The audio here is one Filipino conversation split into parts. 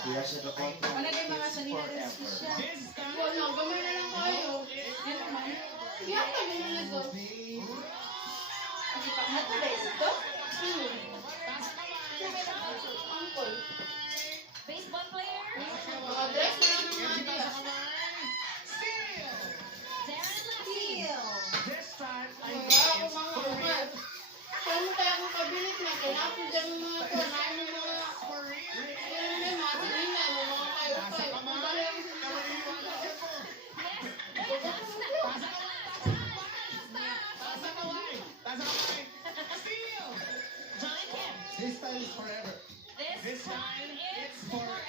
Kaya siya na po. Ano ba yung mga sanina rin siya? Wala, gamay na lang kayo. Yan naman. Yan kami na nag-go. Hindi pa. Hato ba ito? Uncle. Baseball player. Mga-dress na lang ng mga Adidas. Darren Steal. Ako mga umat. Saan mo kaya akong kabilit na? Kailangan ko dyan ng mga kunain ng mga... Yan na mga sanina, mga kayo-kayo. Ang dahil ang sanina. Johnny Kim. This time is forever. This time it's forever.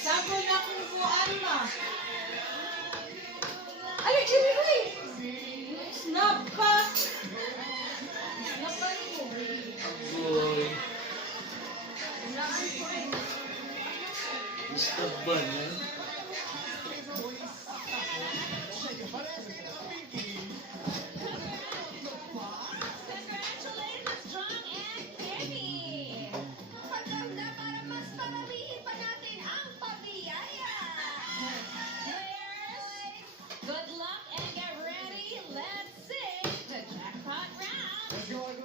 Sabi na kung buwan na. Ay, Jimmy, uy! Snap pa! Snap pa rin mo. Boy. Ulaan ko eh. Disturb ba niya? Congratulations, John and Kenny! Maganda para mas paramihin pa natin ang pabiyaya! Players, good luck and get ready. Let's sing the jackpot round.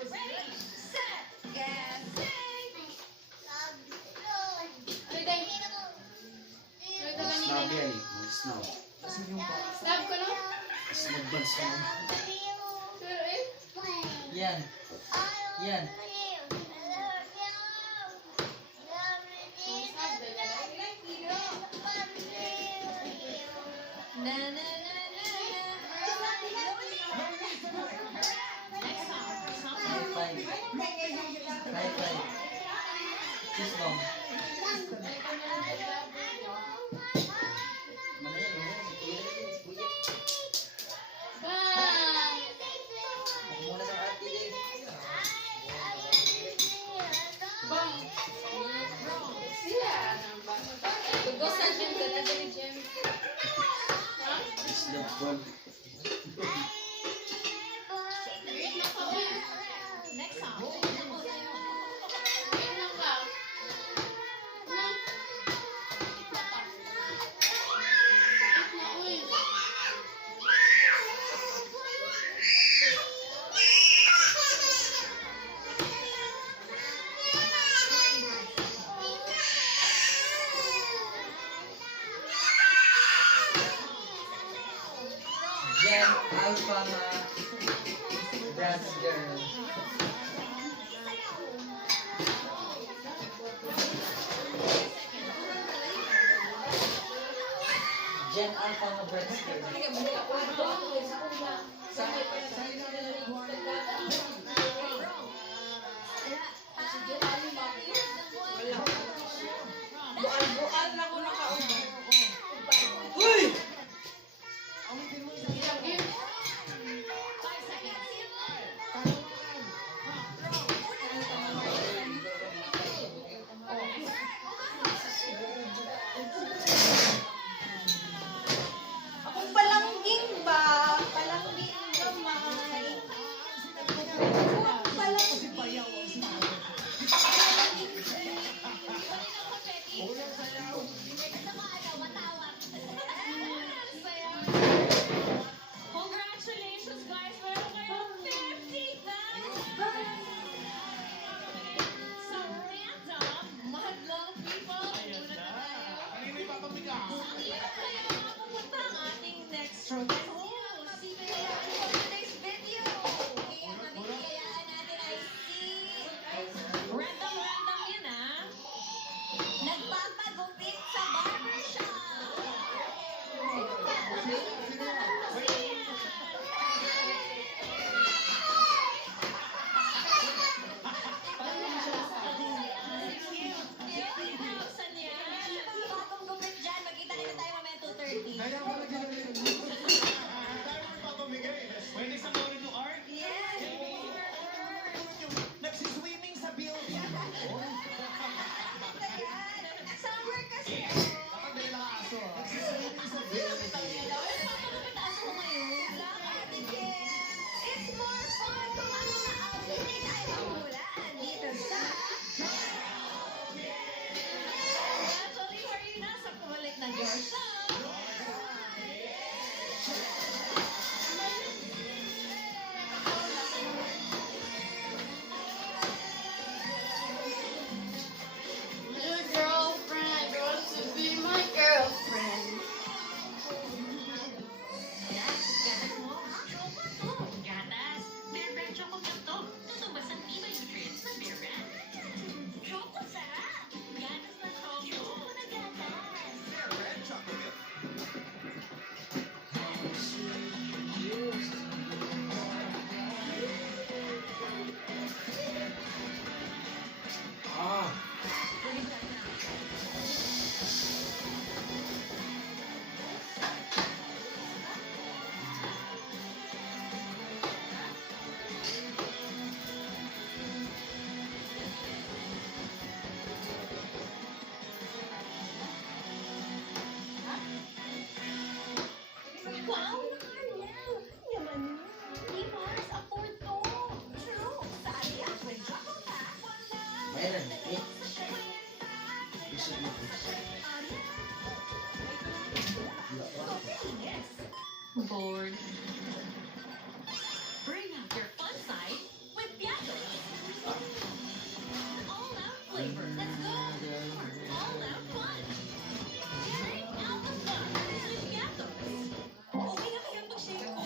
Ready, set, get, sing! Ay, dahil. Ay, dahil Snap kanina. yan eh. May snap. Snap ka no? Snap ba siya? Pero eh. Yan. Yan. Snap dahil. Na na na na na. Next song. Song High five. High five. Kiss long. Mana yan? Mana yan? Si Kuya. Bang! Ako muna sa ate din. Bang! Sila. Tugosan siya ka na din, Jim. Ha? Snap ball. Wait lang ka ba? Next song. Wait lang ka. Na. Wait na, uy. Jen Alpha Ma. Brad's girl. Jen Alpha Ma Brad's girl. Bual-bual na ko nakaubang. Uy! Sige. 5 seconds. Akong palangging ba? Palangging gamay. Akong palangging. Kaya ko na ganun yun. Tayo magpapamigay. Pwede sa moro to art. Yes! Nagsiswimming sa building. Summer kasi. Kapag may nakaaso, nagsiswimming sa building. Pagpapataas mo ngayon, lang Ate Jen. It's more fun kung ano na outfit ay mahulaan dito sa... Actually, Marina, sa kulit na Georgia. Your girlfriend wants to be my girlfriend. Gatas mo? Choco to. Gatas? Bear Brand Choco Milk to. Tutubas ang iba nutrients ng Bear Brand. Choco sarap. Gatas na choco. Choco na gatas. Red chocolate. Ah, Wow, Mariel! Yaman mo. Di Mars, afford to. True. Sa Alias, may Choco Pack. mayroon. Eh, isip mo po. Yes. Bored. Bring out your fun side with Piatos. All out flavor. Let's go. All out fun. Bring out the fun with Piatos. Okay na kaya pag-share ko?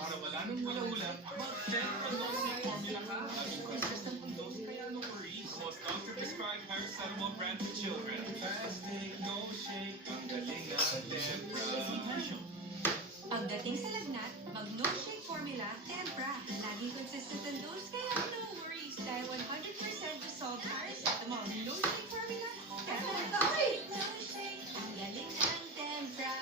Para wala nang hula-hula, mag-General Dose Formula ka. Laging consistent ang dose, kaya no worries. Most doctor-prescribed paracetamol brand for children. Fast take, no shake, ang galing na Tempra. Pagdating sa lagnat, mag-no-shake formula, Tempra. Laging consistent ang dose, kaya no worries. Dahil 100% dissolved paracetamol. No-shake formula, Tempra. No-shake, ang galing ng Tempra.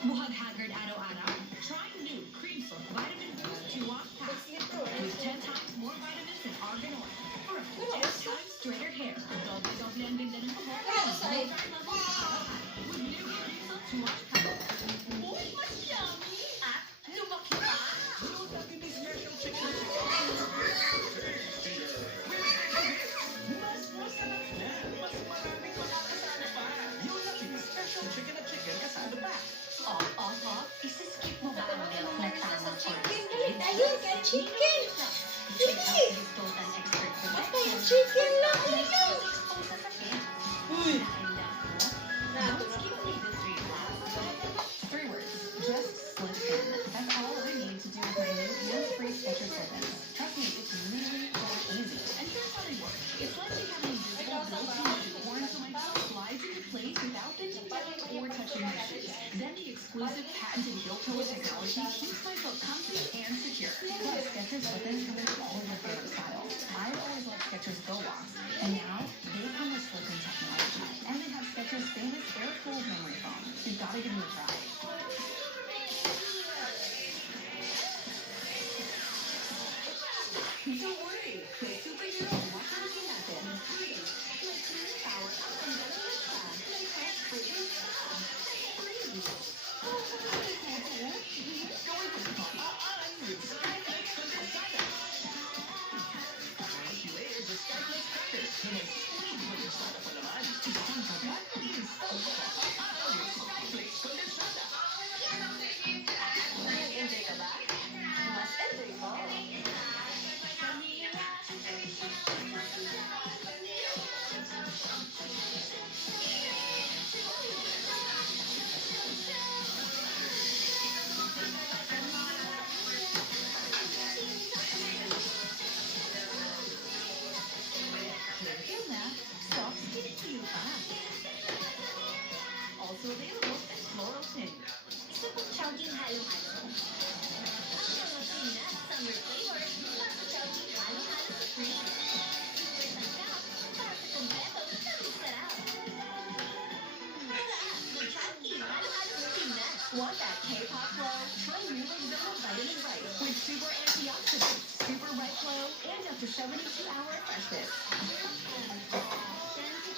Buhag haggard araw-araw? Try new Cream Silk Vitamin Boost 2-ounce pack. With 10 times more vitamins than argan oil. For a 10 times straighter hair. Doble-doble ang ganda ng buhok. Multi-level araw-araw. With new Cream Silk 2-ounce pack. Uy, mas yummy! At lumaki pa! Load natin may special chicken. Mas masarap na. Mas maraming makakasama pa. Yung Lucky May special chicken at chicken kasama pa. Isiskip mo ba ang milk na tama for Chicken, ayun, kay chicken. Hindi. Total expert Patay, chicken lang ito. Expose sa sakit. Uy! Dahil lang mo, don't skip the 3 class. 3 words. Just slip in. That's all I need to do with my new hands-free Skechers Slip-ins. Trust me, it's really that easy. And here's how they work. It's like you have an invisible built-in horn so my belt slides into place without bending down or touching my shoes. Then the exclusive patented heel pillow technology keeps my foot comfy and secure. Plus, Skechers Slip-ins come in all of your favorite styles. I've always loved Skechers Go Walks, and now they come with slip-in technology. And they have Skechers' famous air-cooled memory foam. You've got to give them a try. Don't worry, may superhero washing natin. May clean power up and down the spa. May fresh fragrance spa. Breathe. Gawin mo pa aan with Skyflex Condensada. 20 layers of Skyflex crackers na may squeeze condensada pa naman. Isang sagat, install mo pa aan with Skyflex Condensada. Nag-enjoy ka ba? Mas enjoy mo. Clear na, soft skin feel pa. Also available as floral pink. Isa pong chowking halo-halo. Ang mga Pinas summer flavor, mga chowking halo-halo sa cream. Super tangkap, para sa kumpleto, tamis sarap. Tara, mag-chat Want that K-pop glow? Try new Rexona Vitamin Right with super antioxidants, super right glow, and up to 72-hour freshness.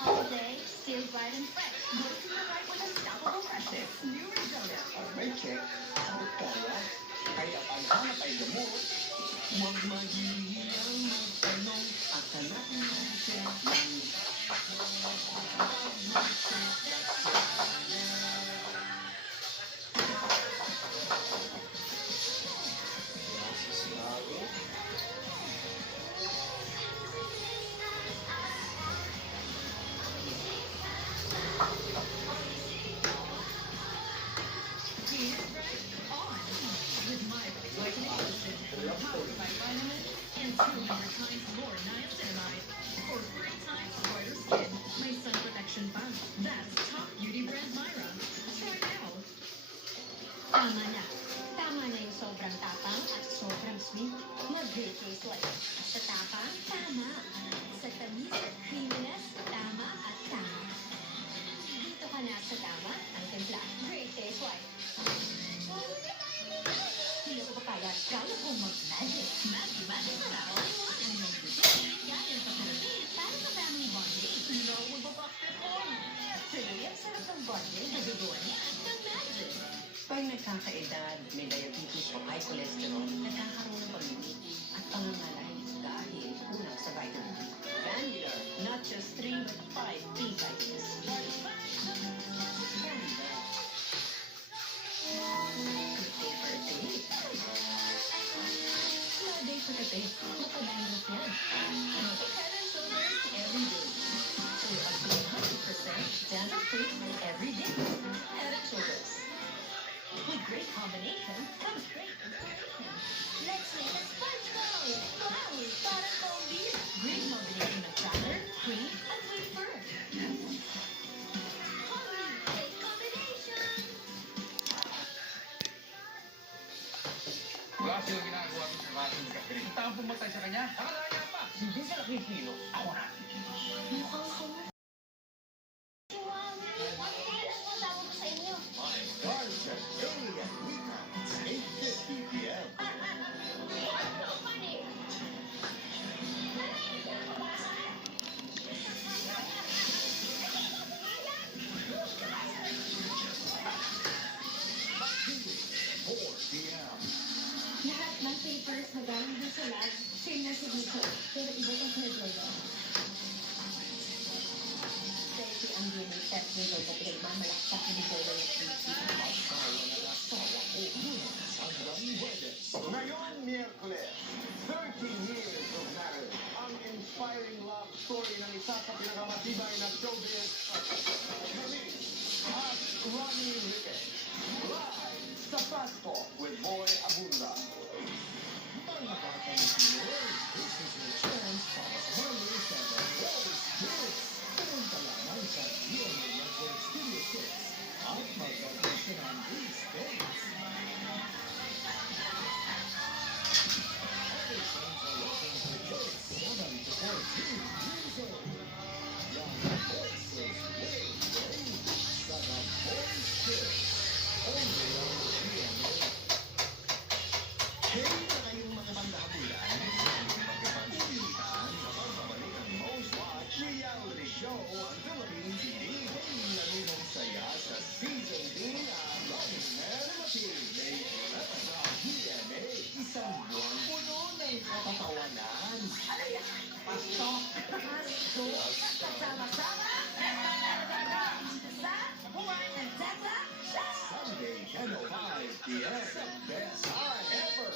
All day, still bright and fresh. Go super right with unstoppable freshness. New Rexona. May check, sagot kaya. Kaya paghanap ay gamot, huwag mahihiyang magtanong at hanapin ang check lang. Sinabi. Venus Bright on. With my Whitening Lotion, powered by vitamins and 200 times more niacinamide. For 3 times brighter skin, my sun protection balm. That's top beauty brand Myra. Try now. Tama na. Tama na yung sobrang tapang at sobrang sweet. Mag-great taste like. Sa tapang, tama. Sa tamis at creaminess, tama at tama. Dito ka na sa tama, ang timpla. Great taste like. Hindi ko papaya. Kaya kong mag-magic. Magic na lang. Ang mag-gusto. Kaya sa Philippines, para sa family bonding. Sino ang magbabasketball? Tuloy ang sarap ng bonding. Nagagawa niya ng magic. Pag nagkakaedad, may diabetes o high cholesterol, nagkakaroon ng pamimik at pangangalay dahil kulang sa vitamin D. Vanguard, not just 3 but 5 B vitamins. Vanguard. Good day for a day. Not a day for a day. Mapadangos yan. Head and shoulders every day. So up to 100% dandruff-free every day. Head and shoulders. With great combination comes great inspiration. Let's make a sponge roll. Wow, parang combi. Great combination of cracker, cream, and wafer. Combi, great combination. Klase yung ginagawa mo sa Russell Catherine. Kita ang pumatay sa kanya. Nakalaya pa. Hindi ka nakikilo, ako na. Mukhang sumot. Chihuahua. Ilan po tawag ko sa inyo? My stars at daily at weekends, 8:50 p.m. What's so funny? Tuesday, 4 p.m. Lahat ng papers na galing dun sa lab, same na signature. Pero iba tong headline. Pwede ang DNA test ni Lola Grey. Mamalakpak ni Lola ng Asawa ng asawa ko, ang Ramirez. Ngayon, Miyerkules, 13 years of marriage. Ang inspiring love story ng isa sa pinakamatibay na showbiz. Release at Ronnie Riquez. Live sa Fast Talk with Boy Abunda. Mga bata ni Pinoy, this is your chance para sa Harley 7 World Hits. Pumunta lamang sa GMA Network Studio 6 at mag-audition ang these days. Auditions are open for kids 7 to 14 years old. Young voices way sa The Voice Kids. Only on GMA. Hey na kayong mga mandabulan. Pagkakapagpulitan sa pagbabalik ang most watched reality show ang Philippine TV. Hey na ninong saya sa season 3 ng Running Man and Matil. May 11 sa GMA. Isang buwan puno ng katatawanan. Ano yan? Pasto! Pasto! Kasama-sama! Sa buwan ng Tekla! Sunday, 10:05 p.m. The best time ever!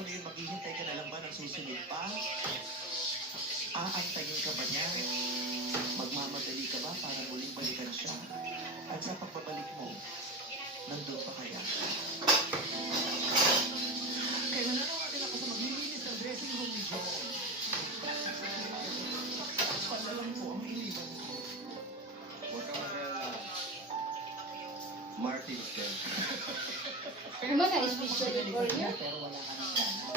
ano yung maghihintay ka na lang ba ng susunod pa? Aantayin ka ba niya? Magmamadali ka ba para muling balikan siya? At sa pagbabalik mo, nandun pa kaya? Kailan na natin ako sa maglilinis ng dressing room ni John? Pala lang po ang iniwan ko. Huwag ka mag-alala. Martin's din. Pero man, especially for you. Pero wala ka ng gana.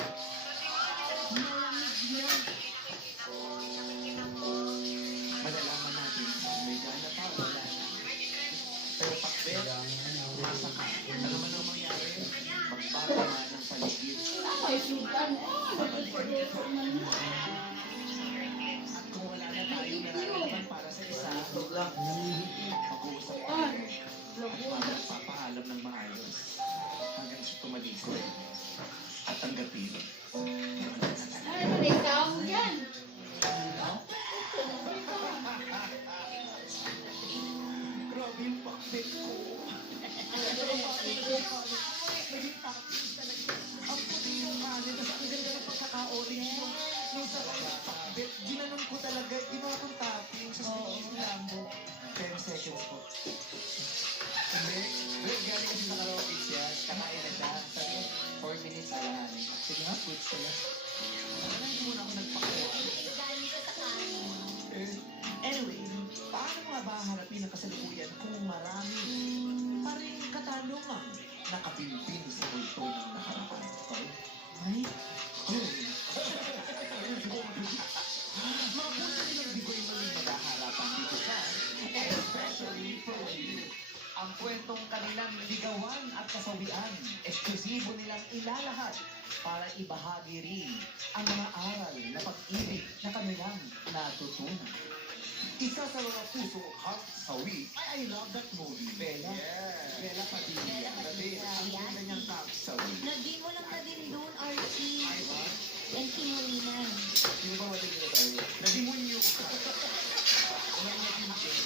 Malalaman natin kung may gana pa o wala. Pero pakbet, umasa ka. Ano man ang mangyari, magpapama ng paligid. Ay, sudan. Babalik. At kung wala na tayong nararamdaman para sa isa, Huwag lang. mag-uusap tayo. At magpapaalam ng maayos. Hanggang sa tumalikod. At tanggapin. Ay, manay tao yan. Grabe yung pakbet ko. Naging tapos talaga. Ang puti yung kanin, tapos ang ganda ng pagkaka-orange nung sa pakbet. Ginanon ko talaga, ginawa kong topping sa sweet lambo. 10 seconds po. Hindi. Galing kasi sa karaoke siya. Kakain na siya. Sabi, 4 minutes na lang. Sige nga, fruits na lang. Hindi muna ako nagpakawa. Anyway, paano nga ba harapin ang kasalukuyan kung marami pa rin katanungan nakapimpin sa kulto ng nakaraan? Ay? Mga punto nilang bigoy maling magaharapan dito sa Especially for You. Ang kwentong kanilang ligawan at kasawian, eksklusibo nilang ilalahad para ibahagi rin ang mga aral na pag-ibig na kanilang natutunan. Isa sa mga pusong hot sawi ay I love that movie. Bella. Yes. Bella Padilla. Nadine. Ang ganda niyang hot sawi. Nadine, walang Nadine doon, Archie. Ay ba? And Kimolina. Sino ba matigil na tayo? Nadimunyo ka. Wala niya pinsin.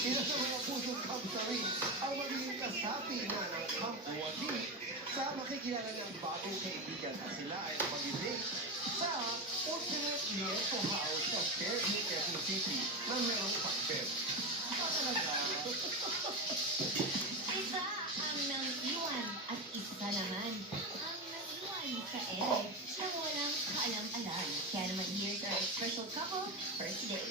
Isa sa mga pusong kampsawi ang magiging kasapi na ng kampuwati sa makikilala niyang bagong kaibigan at sila ay mag-date sa Ultimate Nieto House sa Fairview, Quezon City na merong pakbet. Talaga. Isa ang nang-iwan at isa naman ang nang-iwan sa ere na walang kaalam-alam. Kaya naman here's our special couple first day.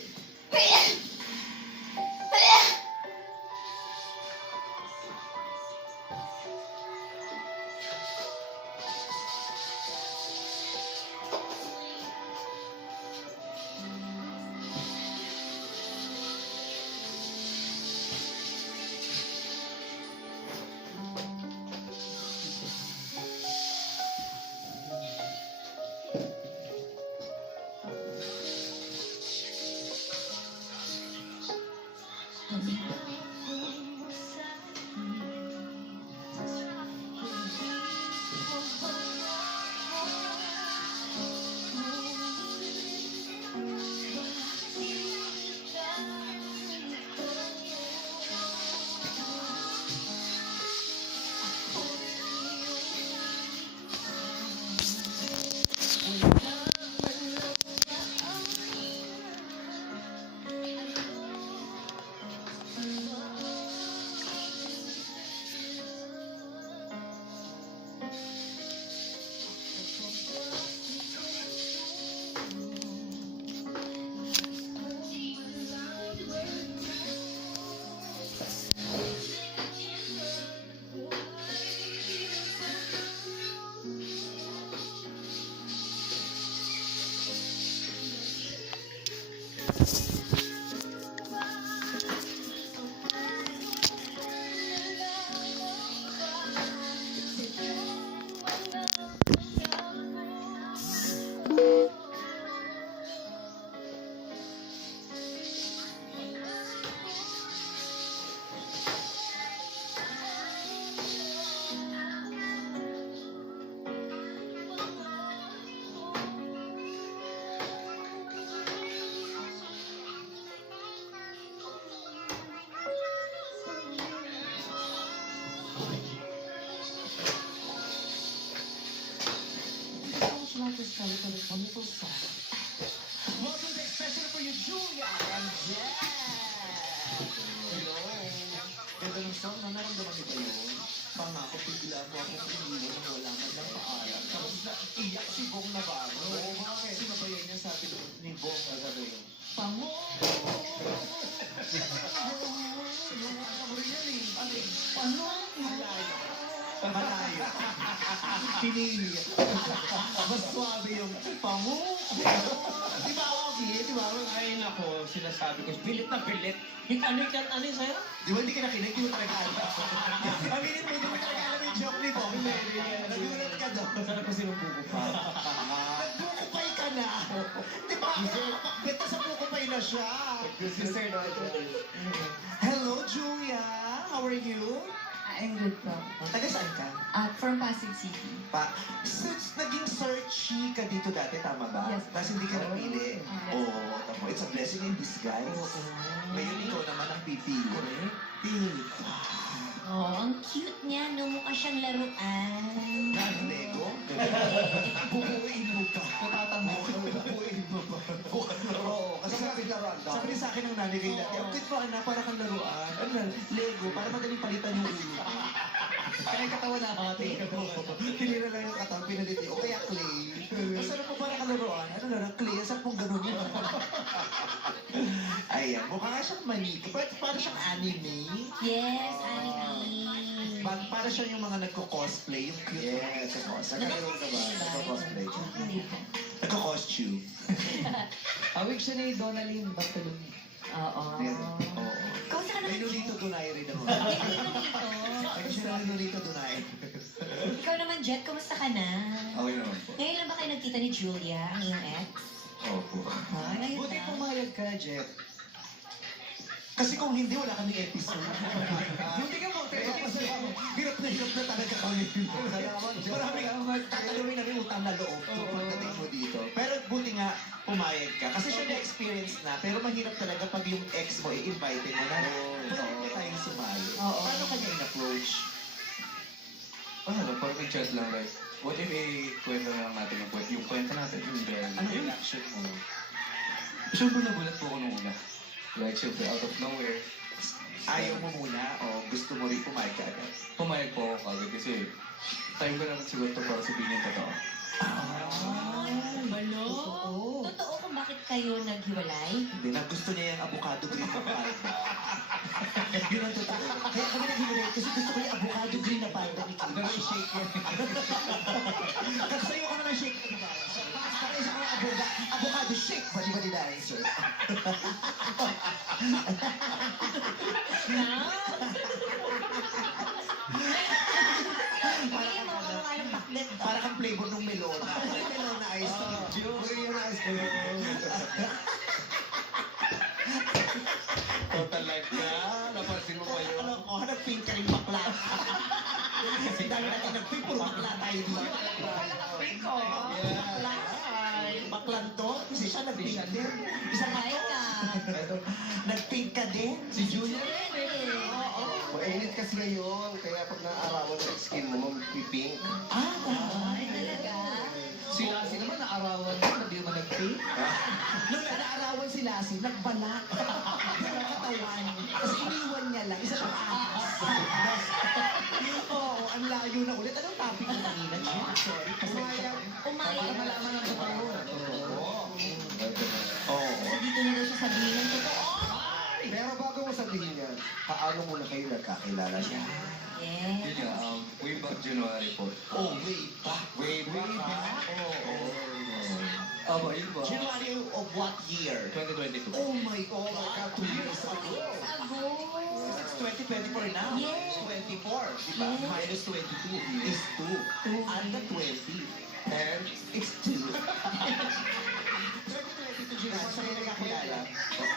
skeleton is wonderful song. Welcome to Especially for you, Julia and Jen! Hello! Ganda ng song, naramdaman niyo ba yun? Pangako, bigla mo akong iniwan na wala man lang paalam. Tapos na iyak si Bong Navarro. Oo, bakit? Sinabayan niya sabi ni Bong, sabi yun, Pango! Malayo. Pinili. Mas suabe yung pango. Di ba, Ogie? Di ba? Ay, nako, sinasabi ko, pilit na pilit. Ano yung sa'yo? Di ba hindi ka nakinig? Di mo talaga alam. Aminin mo, di mo talaga alam yung joke ni Bong. Nagulat ka doon. Sana pa sinubuko pa. Nagbukupay ka na. Di ba? Beta sa bukupay na siya. Sister, no? Hello, Julia. How are you? I'm good po. Taga saan ka? From Pasig City. Since naging searchy ka dito dati, tama ba? Yes. Tapos hindi ka napili. Yes. Oo, tama. It's a blessing in disguise. Ngayon ikaw naman ang pipili. Pili ka. Oh, ang cute niya. No, mukha siyang laruan. Lego? Bubuuin mo pa. Natatango ka. Bubuuin mo pa. Oo, kasi sabi rin sa akin ng nanay kayo dati, ang cute mo anak, para kang laruan. Ano na, Lego, para madaling palitan yung ulo. Kaya yung katawan na ate. Tinira lang yung katawan, pinalit niyo. O kaya clay. Tapos ano po para kang laruan? Ano na, clay, saan pong ganun yun? Ayan, mukha nga siyang manika. Para siyang anime. Yes, anime. Para siya yung mga nagko-cosplay, yung cute. Yes, nagko-cosplay. Nagko-cosplay ka ba? Nagko-cosplay ka? Hindi po. Nagko-costume. Awig siya ni Donalyn Bartolome. Oo. Oo. Kamusta ka May naman? Nolito Dunay rin ako. Hindi na dito. Ay, siya na Nolito Dunay. Ikaw naman, Jet, kamusta ka na? Okay naman po. Ngayon lang ba kayo nagkita ni Julia, ang iyong ex? Opo. Ha? Ngayon Buti na? pumayag ka, Jet. Kasi kung hindi, wala kami episode. Buti ka mo, hirap na talaga kami. Marami ka, tatanungin namin utang na loob pagdating mo dito. Pero buti nga, pumayag ka. Kasi siya na-experience na, pero mahirap talaga pag yung ex mo, i-invite mo na. Pwede mo tayong sumali. Oo. Paano kanya in-approach? Ano, parang nag-chat lang like, what if kwento na lang natin yung kwento natin? Then, Ano yung reaction mo? Siyempre nagulat po ako nung una. Like, siyempre out of nowhere, Ayaw mo muna o gusto mo rin pumayag ka agad? pumayag po ako kagad kasi time ko naman siguro ito para sabihin yung totoo. Totoo kung bakit kayo naghiwalay? Hindi, na gusto niya yung avocado green na palda. Yun ang totoo. Kaya kami naghiwalay kasi gusto ko yung avocado green na palda ni Kim. Pero shake yan. Kasi sa'yo ka naman shake na ba? Para isa ko avocado shake. Pwede ba nila sir? Hindi mo kamukha ng paklet. Para kang flavor ng melona. Melona ice cream. Melona ice cream. Total like ka. Napansin mo pa yun. Ano ko, nag-pink ka rin bakla. Kasi dami natin nag-pink, puro bakla tayo dito. Pink ko. Bakla. Baklan to, kasi siya nag-pink din. Isang Hi ka. nag-pink ka din. Si Julia rin eh. Oo. Mainit kasi ngayon, kaya pag naarawan ng skin mo, pipink. Ay, talaga? Si Lassie naman naarawan niya, hindi mo nag-pink. Nung naarawan si Lassie, nagbalak. Katawan. Tapos iniwan niya lang, isa siyang ahas. Oo, ang layo na ulit. Anong topic mo kanina, Jim? Sorry. Umayag. Malaman ang totoo. Oo. Kasi dito na daw siya sabihin ng totoo. Pero bago mo sabihin yan, paano muna kayo nagkakilala niya? Yes. Yun nga, way back January po. Oh, way back. Way back. Oo. Yun po. January of what year? 2022. Oh my God, 2 years ago. 2 years ago. It's 2024 now. Yes. 24, di ba? Yes. Minus 22 is 2. And the 20. And it's 2. 2022, January, saan kayo nagkakilala?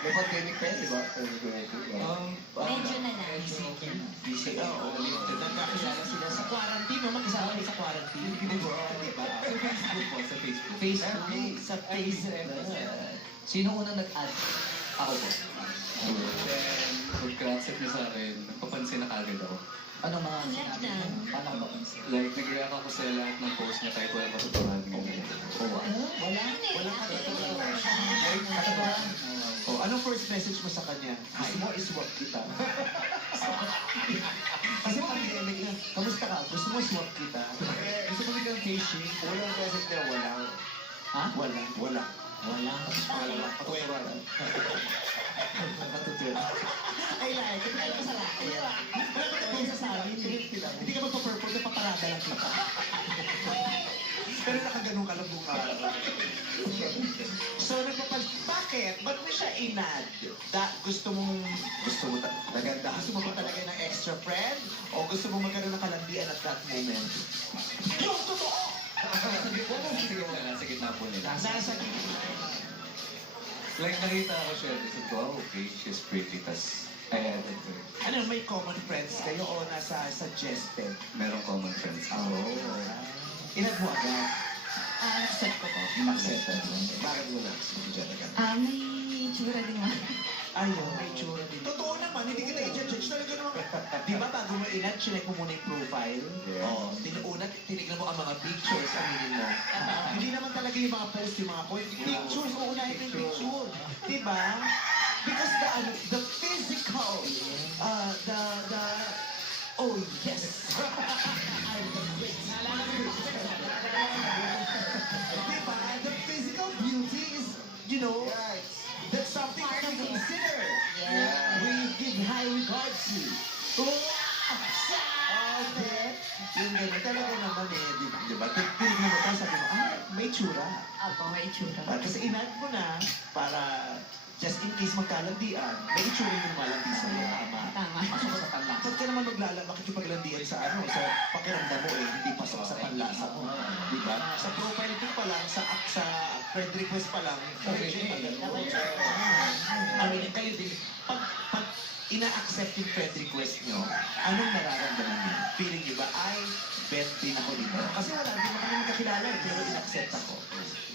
May pandemic pa yan, di ba? 2022, di ba? Medyo na lang. Busy. Oo. Nagkakilala sila sa quarantine, no? Mag-isa kami sa quarantine. Di ba? Sa Facebook po, sa Facebook. Facebook. Sa Facebook. Sino unang nag-add? Ako po. Then, pagka-accept niya sa akin, nagpapansin na kagad ako. Anong mga Ilan sinabi na? mo? Paano ko mapansin? Like, nag-react ako sa lahat ng post niya kahit wala katotohanan. Walang katatawaran. Oh, anong first message mo sa kanya? Gusto mo, iswap kita. Kasi pandemic na, kamusta ka? Gusto mo, iswap kita? Gusto mo biglang facing? Unang message niya, walang. Ha? Wala. Wala. Wala. Patuturan. Patuturan. Ay, like, kung tayo sa laki. Wala ka sa amin. Hindi ka magpa-purple, paparada lang kita. Pero nakaganong ka lang mukha. So, bakit? Ba't mo siya inad? Gusto mo maganda? Gusto mo ba talaga ng extra friend? O gusto mo magkaroon ng kalandian at that moment? Yung totoo! Sige mo nasa gitna po nila. Nasa gitna. Like nakita ako siya, sabi ko, oh, okay, she's pretty, tas ayan, Ano, may common friends kayo o nasa suggested? merong common friends. Inad mo agad? Accept ko po. Accept mo. Bakit mo na? Sige, agad. May tsura din mo. Ayun, may tsura din. Totoo naman, hindi kita i-judge. Talaga naman. Di ba bago mo inad, chinek mo muna yung profile? Yes. Oo. Tinignan mo ang mga pictures, aminin mo. Hindi naman talaga yung mga post, yung mga point. Pictures, uunahin mo yung picture. Di ba? Because the physical, oh yes. Diba? The physical beauty is, you know, that's something to consider. We give high regard to. Okay. Yung gano'n talaga naman di ba? Tinignan mo tayo, sabi mo, may tsura. Apo, may tsura. Kasi inad mo na para just in case magkalandian, may itsura yung malandi sa'yo, tama? Tama. Pasok sa panlasa. Ba't ka naman makikipaglandian sa sa pakiramdam mo hindi pasok sa panlasa mo. Di ba? Sa profile pic pa lang, sa friend request pa lang, okay. I mean, kayo din, pag ina-accept yung friend request nyo, anong nararamdaman niyo? Feeling niyo ba, bet din ako dito? Kasi wala, hindi mo kami magkakilala pero in-accept ako.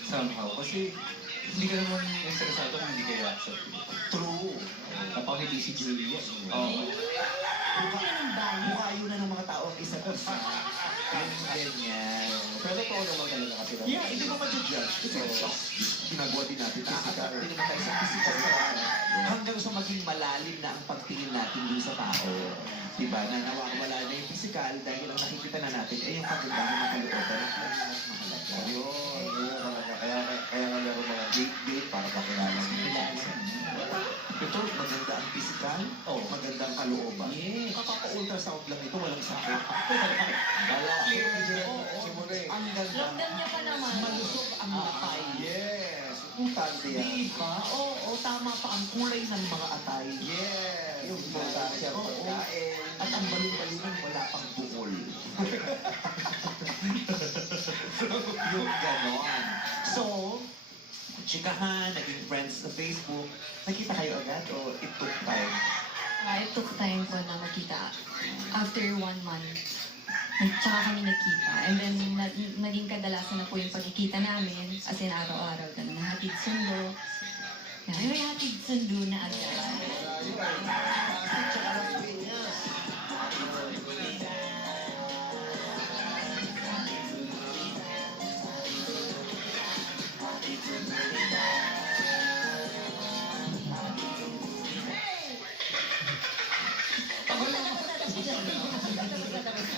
Somehow, kasi hindi ka naman interesado kung hindi kayo accept. True. Kapag hindi si Julia. Mukha yun na ng mga tao ang isa't isa. Yung ganyan. Pero totoo naman talaga kasi. Yeah, hindi mo ma-judge. Kasi ginagawa din natin. Nakakatap din naman tayo sa physical hanggang sa maging malalim na ang pagtingin natin dun sa tao. Diba? Na nawawala na yung physical dahil ang nakikita na natin ay yung kagandahan ng kalooban at mas mahalaga. Yun talaga. Kaya nga meron mga date para pakilala. Ito, maganda ang physical, maganda ang kalooban. Yeah. Kapapa-ultrasound lang ito, walang sakit. Ang ganda. Ramdam niya pa naman. Malusog ang atay. Yes. Importante yan. Diba? Oo, tama pa ang kulay ng mga atay. Yes. Yung importante ang pagkain. At ang baling-balingan, wala pang bukol. Yung ganon. So, chikahan, naging friends sa Facebook. Nakita kayo agad o it took time? It took time po na makita. After 1 month, tsaka kami nagkita. And then, naging kadalasan na po yung pagkikita namin. As in, araw-araw, ganun. Hatid sundo. May hatid sundo na agad.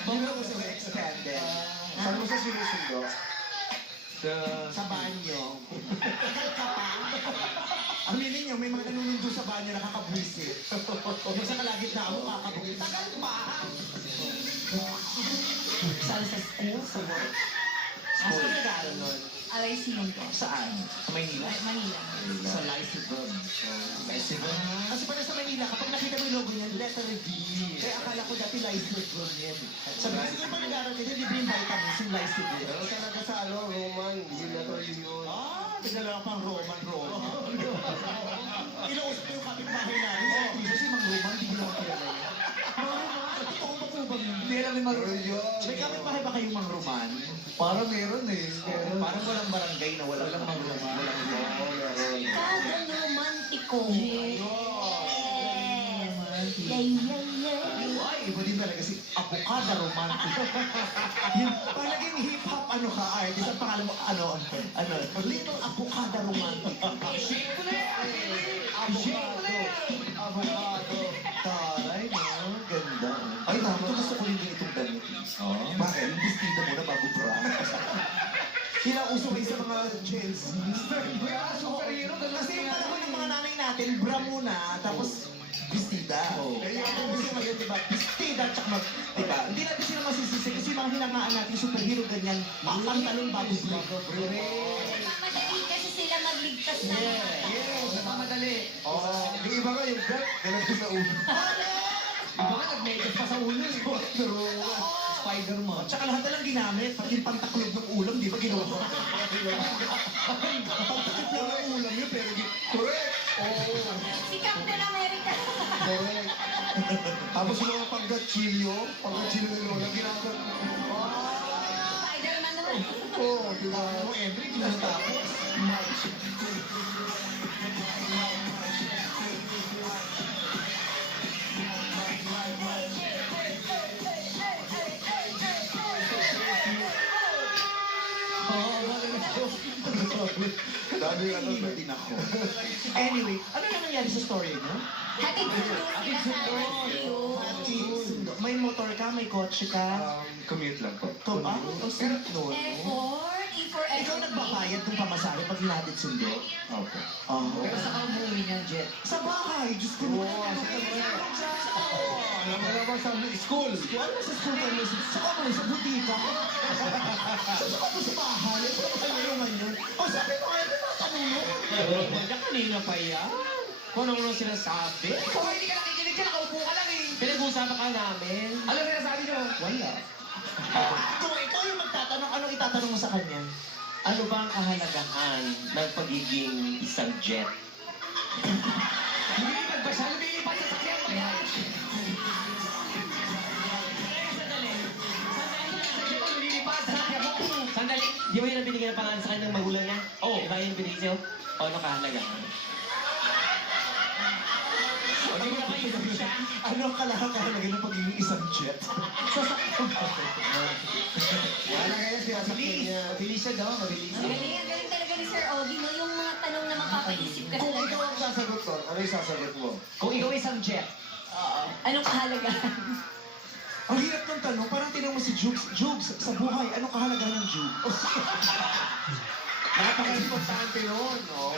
Bawal ko sa extended. Saan mo siya sinusundo? Sa banyo. Takal ka pa. Aminin niyo, may mga nanunundo sa banyo nakakabwisit. Yung sa kalagitnaan mo kakabwisit. Takal pa! Saan sa school? Sa work? Saan ka nag-aaral nun? Alaysium po. Saan? Sa Maynila? Manila. Sa Lycivum. Kasi pala sa Maynila, kapag nakita mo yung logo niyan, letter V. Kaya akala ko dati Lycivum yan. Sabi ko, siguro pa nag-aaral kayo, libre yung vitamins, yung Lycivum. Pero talaga sa Roman, laboratory yun. Nagdala pang Roman. Inausap ko yung kapitbahay namin. Kasi mang Roman, hindi ko naman kilala yun. Mang Roman, totoo ba po ba yun? Hindi alam yung mang Roman. May kapitbahay ba kayong mang Roman? Parang meron eh. Parang walang barangay na walang mang Roman. Walang Roman. Kagang romantiko. Yes! Yay, yay, yay. Ay, iba din talaga si Avocado Romantic. Yung pag naging hip-hop artist, ang pangalan mo, Little Avocado Romantic. Avocado. Taray, no? Ganda. Ay, tama. Gusto ko rin din itong damit. Oo. Bakit? Bestida muna bago bra. Yun ang uso kayo sa mga Gen Z. Superhero, Kasi yung panahon ng mga nanay natin, bra muna, tapos bestida. Pero yung mga gusto ngayon, diba? Bestida, tsaka diba? Hindi natin sila masisisi kasi mga hinakaan natin superhero ganyan, pantalon bago bra. Madali kasi sila magligtas na. Madali. Yung iba nga yung belt, ganun sa ulo. Iba nga, nag-makeup pa sa ulo eh. Spider-Man. Tsaka lahat na lang ginamit, pati yung pantaklog ng ulam, di ba ginawa? Pantakip lang ng ulam yun, pero correct! Si Captain America. Correct. Tapos yung mga paggatsilyo ng lola, ginamit. Spider-Man naman. Oo, di ba? Ano, every, di na tapos. Dami yung ano, din ako. Anyway, ano na nangyari sa story mo? Hatid sundo. May motor ka, may kotse ka. Commute lang po. Sweet nun. Effort, E for Ikaw effort. nagbabayad ng pamasahe pag hinatid sundo? Opo. Pero sa umuwi niyan, Jet. Sa bahay, Diyos ko naman. Alam mo naman sa school. Ano sa school kami? Sa ano? Sa butika? Sa ano sa bahay? Sa naman yun? O sabi mo kayo, tinatanong mo? Kanina pa yan. Kung ano sinasabi. Kung hindi ka nakikinig ka, nakaupo ka lang eh. Pinag-uusapan ka namin. Alam mo sinasabi niyo? Wala. Kung ikaw yung magtatanong, anong itatanong mo sa kanya? Ano ba ang kahalagahan ng pagiging isang jet? Lumilipad ba siya? Lumilipad sa sakyan ba yan? Sandali, di ba yun ang binigyan ng pangalan sa kanya ng magulang niya? Oo. Di ba yun ang binigyan sa'yo? O ano kahalagahan? O di mo na kayo siya? Ano ang kalahakahan ng pagiging isang jet? Wala kaya sinasakyan niya. Mabilis siya daw, mabilis. Ang galing talaga ni Sir Ogie, no? Yung mga tanong na makapaisip ka Kung talaga. ikaw ang sasagot doon, ano yung sasagot mo? Kung ikaw isang jet, Anong kahalagahan? Ang hirap ng tanong, parang tinanong mo si Jukes. Jukes, sa buhay, anong kahalagahan ng Jukes? Napaka-importante nun, no?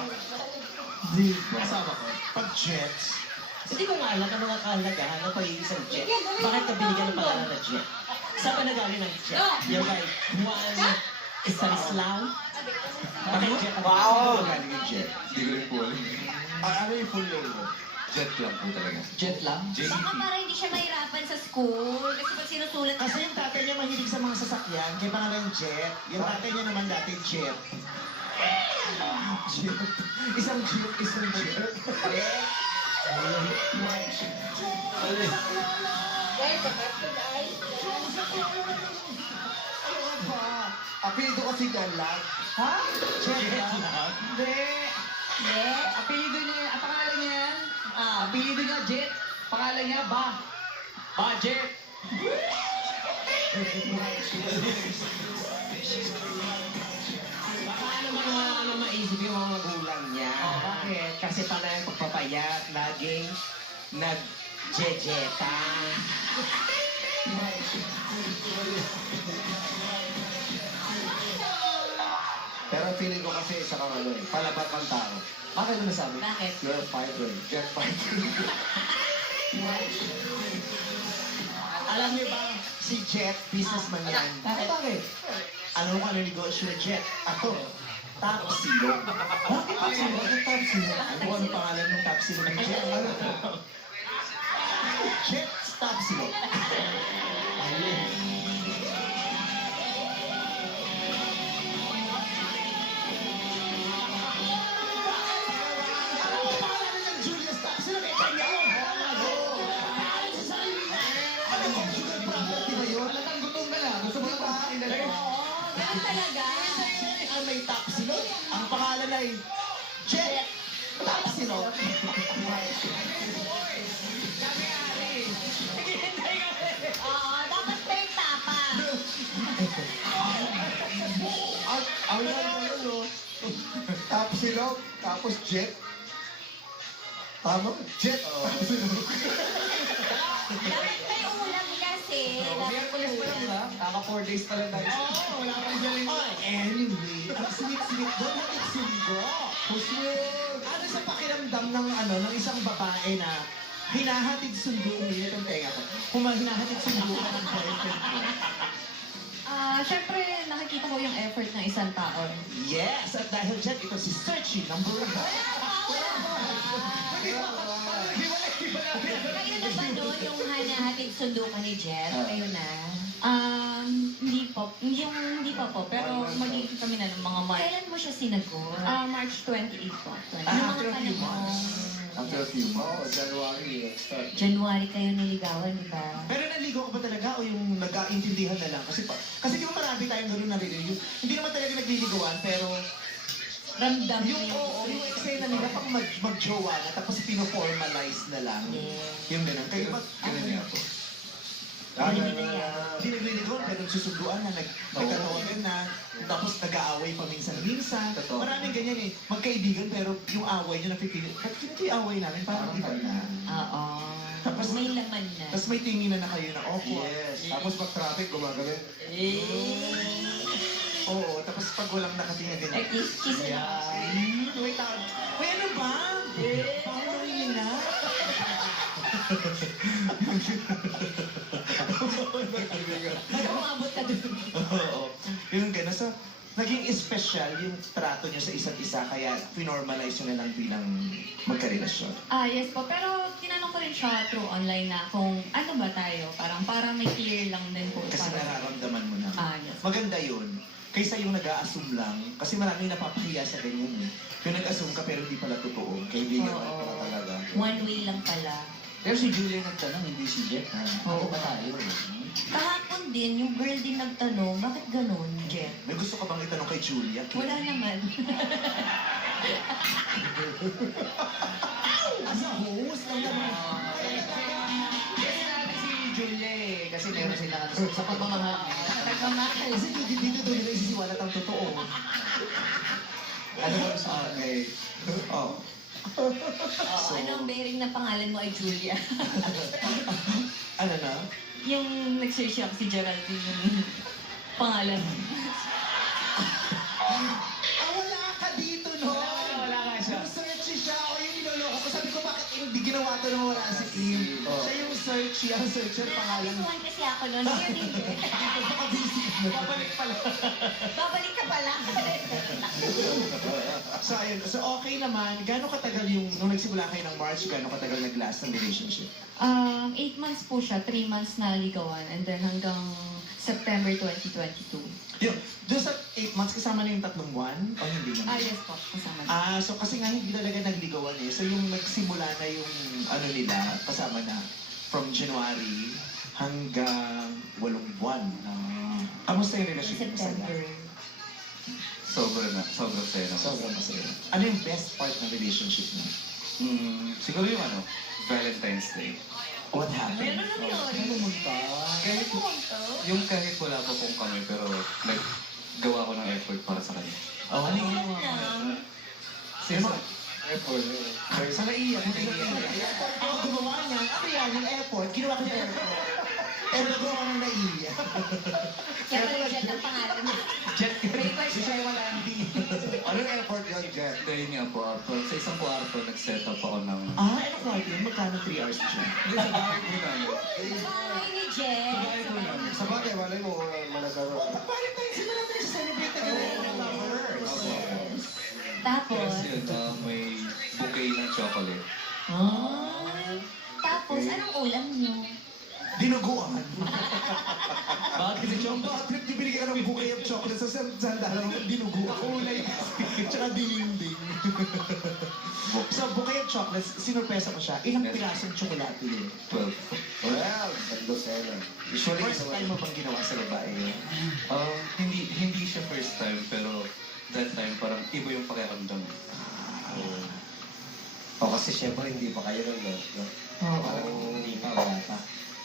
Di ba? Kasama ko. Pag jets, Hindi ko nga alam ano nga kahalagahan ng pagiging isang jet. Bakit ka binigyan ng pangalan na jet? Saan ka nagaling ng jet? Yung kay Juan Estanislao? Bakit jet ang Wow! Galing yung jet. Hindi ko rin po alam. Ano yung full name mo? Jet lang po talaga. jet lang. Baka JDT. para hindi siya mahirapan sa school. Kasi pag sinusulat kasi yung tatay niya mahilig sa mga sasakyan, kaya pangalan Jet. Yung tatay niya naman dati Jet. Jet. Isang Jet, isang Jet. Apelido kasi Galag. Ha? Jet lang. Hindi. Yeah. Apelido niya, ang pangalan niya, apelido niya, Jet. Pangalan niya, Jet. Baka naman ano maisip yung mga magulang niya. Bakit? Kasi panay ang pagpapayat, laging nag-jejeta. Pero feeling ko kasi isa kang ano eh, palabat ng tao. Bakit mo nasabi? Bakit? You're a fighter, jet fighter. Alam niyo ba, si Jet, businessman yan. Bakit? Ano ka na negosyo na Jet? Ako, top silog. Bakit top silog? Bakit top silog? Ano ano pangalan ng top silog ng Jet? Ano? Jet, top silog. Ano ang pangalan ng Julius Top Silog? Eh, kanya yun. Pangalan sa sarili niya. Ano conjugal property ba yun? Talagang gutom ka na. Gusto mo na pagkain na lang. Ganun talaga. Ang may top silog. Ang pangalan ay Jet Top Silog. Naghihintay kami. Silog, tapos Jet. Tama? Jet. Bakit kayo umulang kasi? Miyerkules pa lang, di ba? Kaka 4 days pa lang tayo. Oo, wala pang galing. Anyway, ang sweet-sweet doon, hatid sundo. Ano sa pakiramdam ng ng isang babae na hinahatid sundo, umilit ang tenga ko. Hinahatid sundo ka ng boyfriend ko. Syempre, nakikita ko yung effort ng isang tao. Yes, at dahil dyan, ito si Searchy number 1. Kayo na ba doon yung hinahatid sundo ka ni Jeff? Kayo na? Hindi pa po, pero magiging kami na ng mga March. Kailan mo siya sinagot? March 28 po. After a few months. After a few months, January, start. January kayo niligawan, di ba? Pero naligo ko ba talaga o yung nag-aintindihan na lang? Kasi di ba marami tayong gano'n naririnig. Hindi naman talaga nagliligawan, pero Ramdam yung eksena nila pang mag-jowa na tapos pino-formalize na lang. Yes. Yung gano'n. Kayo ba? Ganun nga po. Hindi nagliligawan, pero nagsusunduan na, nagkatawagan na, tapos nag-aaway pa minsan-minsan. Totoo. Maraming ganyan eh. Magkaibigan, pero yung away nyo napipilit. Ba't ganito yung away namin? Parang iba na. Oo. Tapos May laman na. Tapos may tinginan na kayo na awkward. Yes. Tapos pag traffic, gumagawin. Oo, tapos pag walang nakatingin ganyan. Kiss na. Wait, wait, ano ba? Paano yun na? Umabot ka doon. Oo. Yung gano'n. So, naging espesyal yung trato nyo sa isa't isa, kaya pinormalize nyo na lang bilang magkarelasyon. Yes po, pero tinanong ko rin siya through online na kung ano ba tayo, parang may clear lang din po. Kasi nararamdaman mo na. Yes. Maganda yun. Kaysa yung nag-a-assume lang, kasi maraming napapahiya sa ganyan eh. Yung nag-assume ka pero hindi pala totoo. Kaibigan Oo. man pala talaga. One way lang pala. Pero si Julia nagtanong, hindi si Jeff. Ano ba tayo? Kahapon din, yung girl din nagtanong, bakit ganun, Jeff? May gusto ka bang itanong kay Julia? Wala naman. As a host, ang naman. Kasi natin si Julia eh. Kasi meron sila sa pagmamahal. Nagmamahal. Kasi dito doon nila isisiwalat ang totoo. Ano ba sa okay. Oh. Ano ang bearing na pangalan mo ay Julia? Ano na? Yung nag-search ako si Geraldine yung pangalan. Wala ka dito, no? Wala ka siya. Yung searchy siya, o yung niloloko ko. Sabi ko, bakit hindi ginawa to nung wala si Kim? Siya yung searchy, ang searcher pangalan. Nakakasuhan kasi ako noon. Here din. Baka busy ka na. Babalik pala. Babalik ka pala. So, ayun. So, okay naman. Gano'ng katagal yung, nung nagsimula kayo ng March, gano'ng katagal nag-last ang relationship? 8 months po siya, 3 months na ligawan, and then hanggang September 2022. Yung, doon sa 8 months, kasama na yung 3 buwan? O hindi naman? Yes po, kasama na. So kasi nga hindi talaga nagligawan eh. So yung nagsimula na yung ano nila, kasama na from January hanggang 8 buwan. Kamusta yung relationship mo sa September. Sobrang saya naman. Sobrang masaya. Ano yung best part ng relationship mo? Siguro yung Valentine's Day. What happened? Meron na yun. Saan pumunta? Kahit wala pa pong kami, pero gawa ko ng effort para sa kanya. Ano yung Yan lang. Effort. Sa naiiyak, hindi na iiyak. Ako gumawa niya, ano yan, yung effort, ginawa ko yung effort. Eh, nagawa ko ng naiiyak. Kaya pala Jet ang pangalan mo. Jet, siya yung wala hindi. Anong effort yun, Jet? Dahil nga po, sa isang kwarto, nag-set up ako ng... Ano kwarto yun? Magkano 3 hours siya? Hindi, sa bahay po namin. Bahay ni Jet. Sa bahay po namin. Sa bagay, malay mo, malagaro. Valentine's Day na natin sa celebrate na gano'n ng lovers. Yes. Tapos, Tapos yun, may bouquet ng chocolate. tapos, anong ulam niyo? Dinuguan. Bakit si Yung bad trip, di binigyan ka ng bouquet of chocolate sa sandalan ng dinuguan. Kulay. Tsaka dinding. So, bouquet of chocolates, sinurpresa ko siya. Ilang Yes. pirasong tsokolate yun? 12. Well, dosena. Usually, First time mo bang ginawa sa babae yun? hindi siya first time, pero that time parang iba yung pakiramdam. O kasi syempre hindi pa kayo nun, no? Parang hindi pa, wala pa.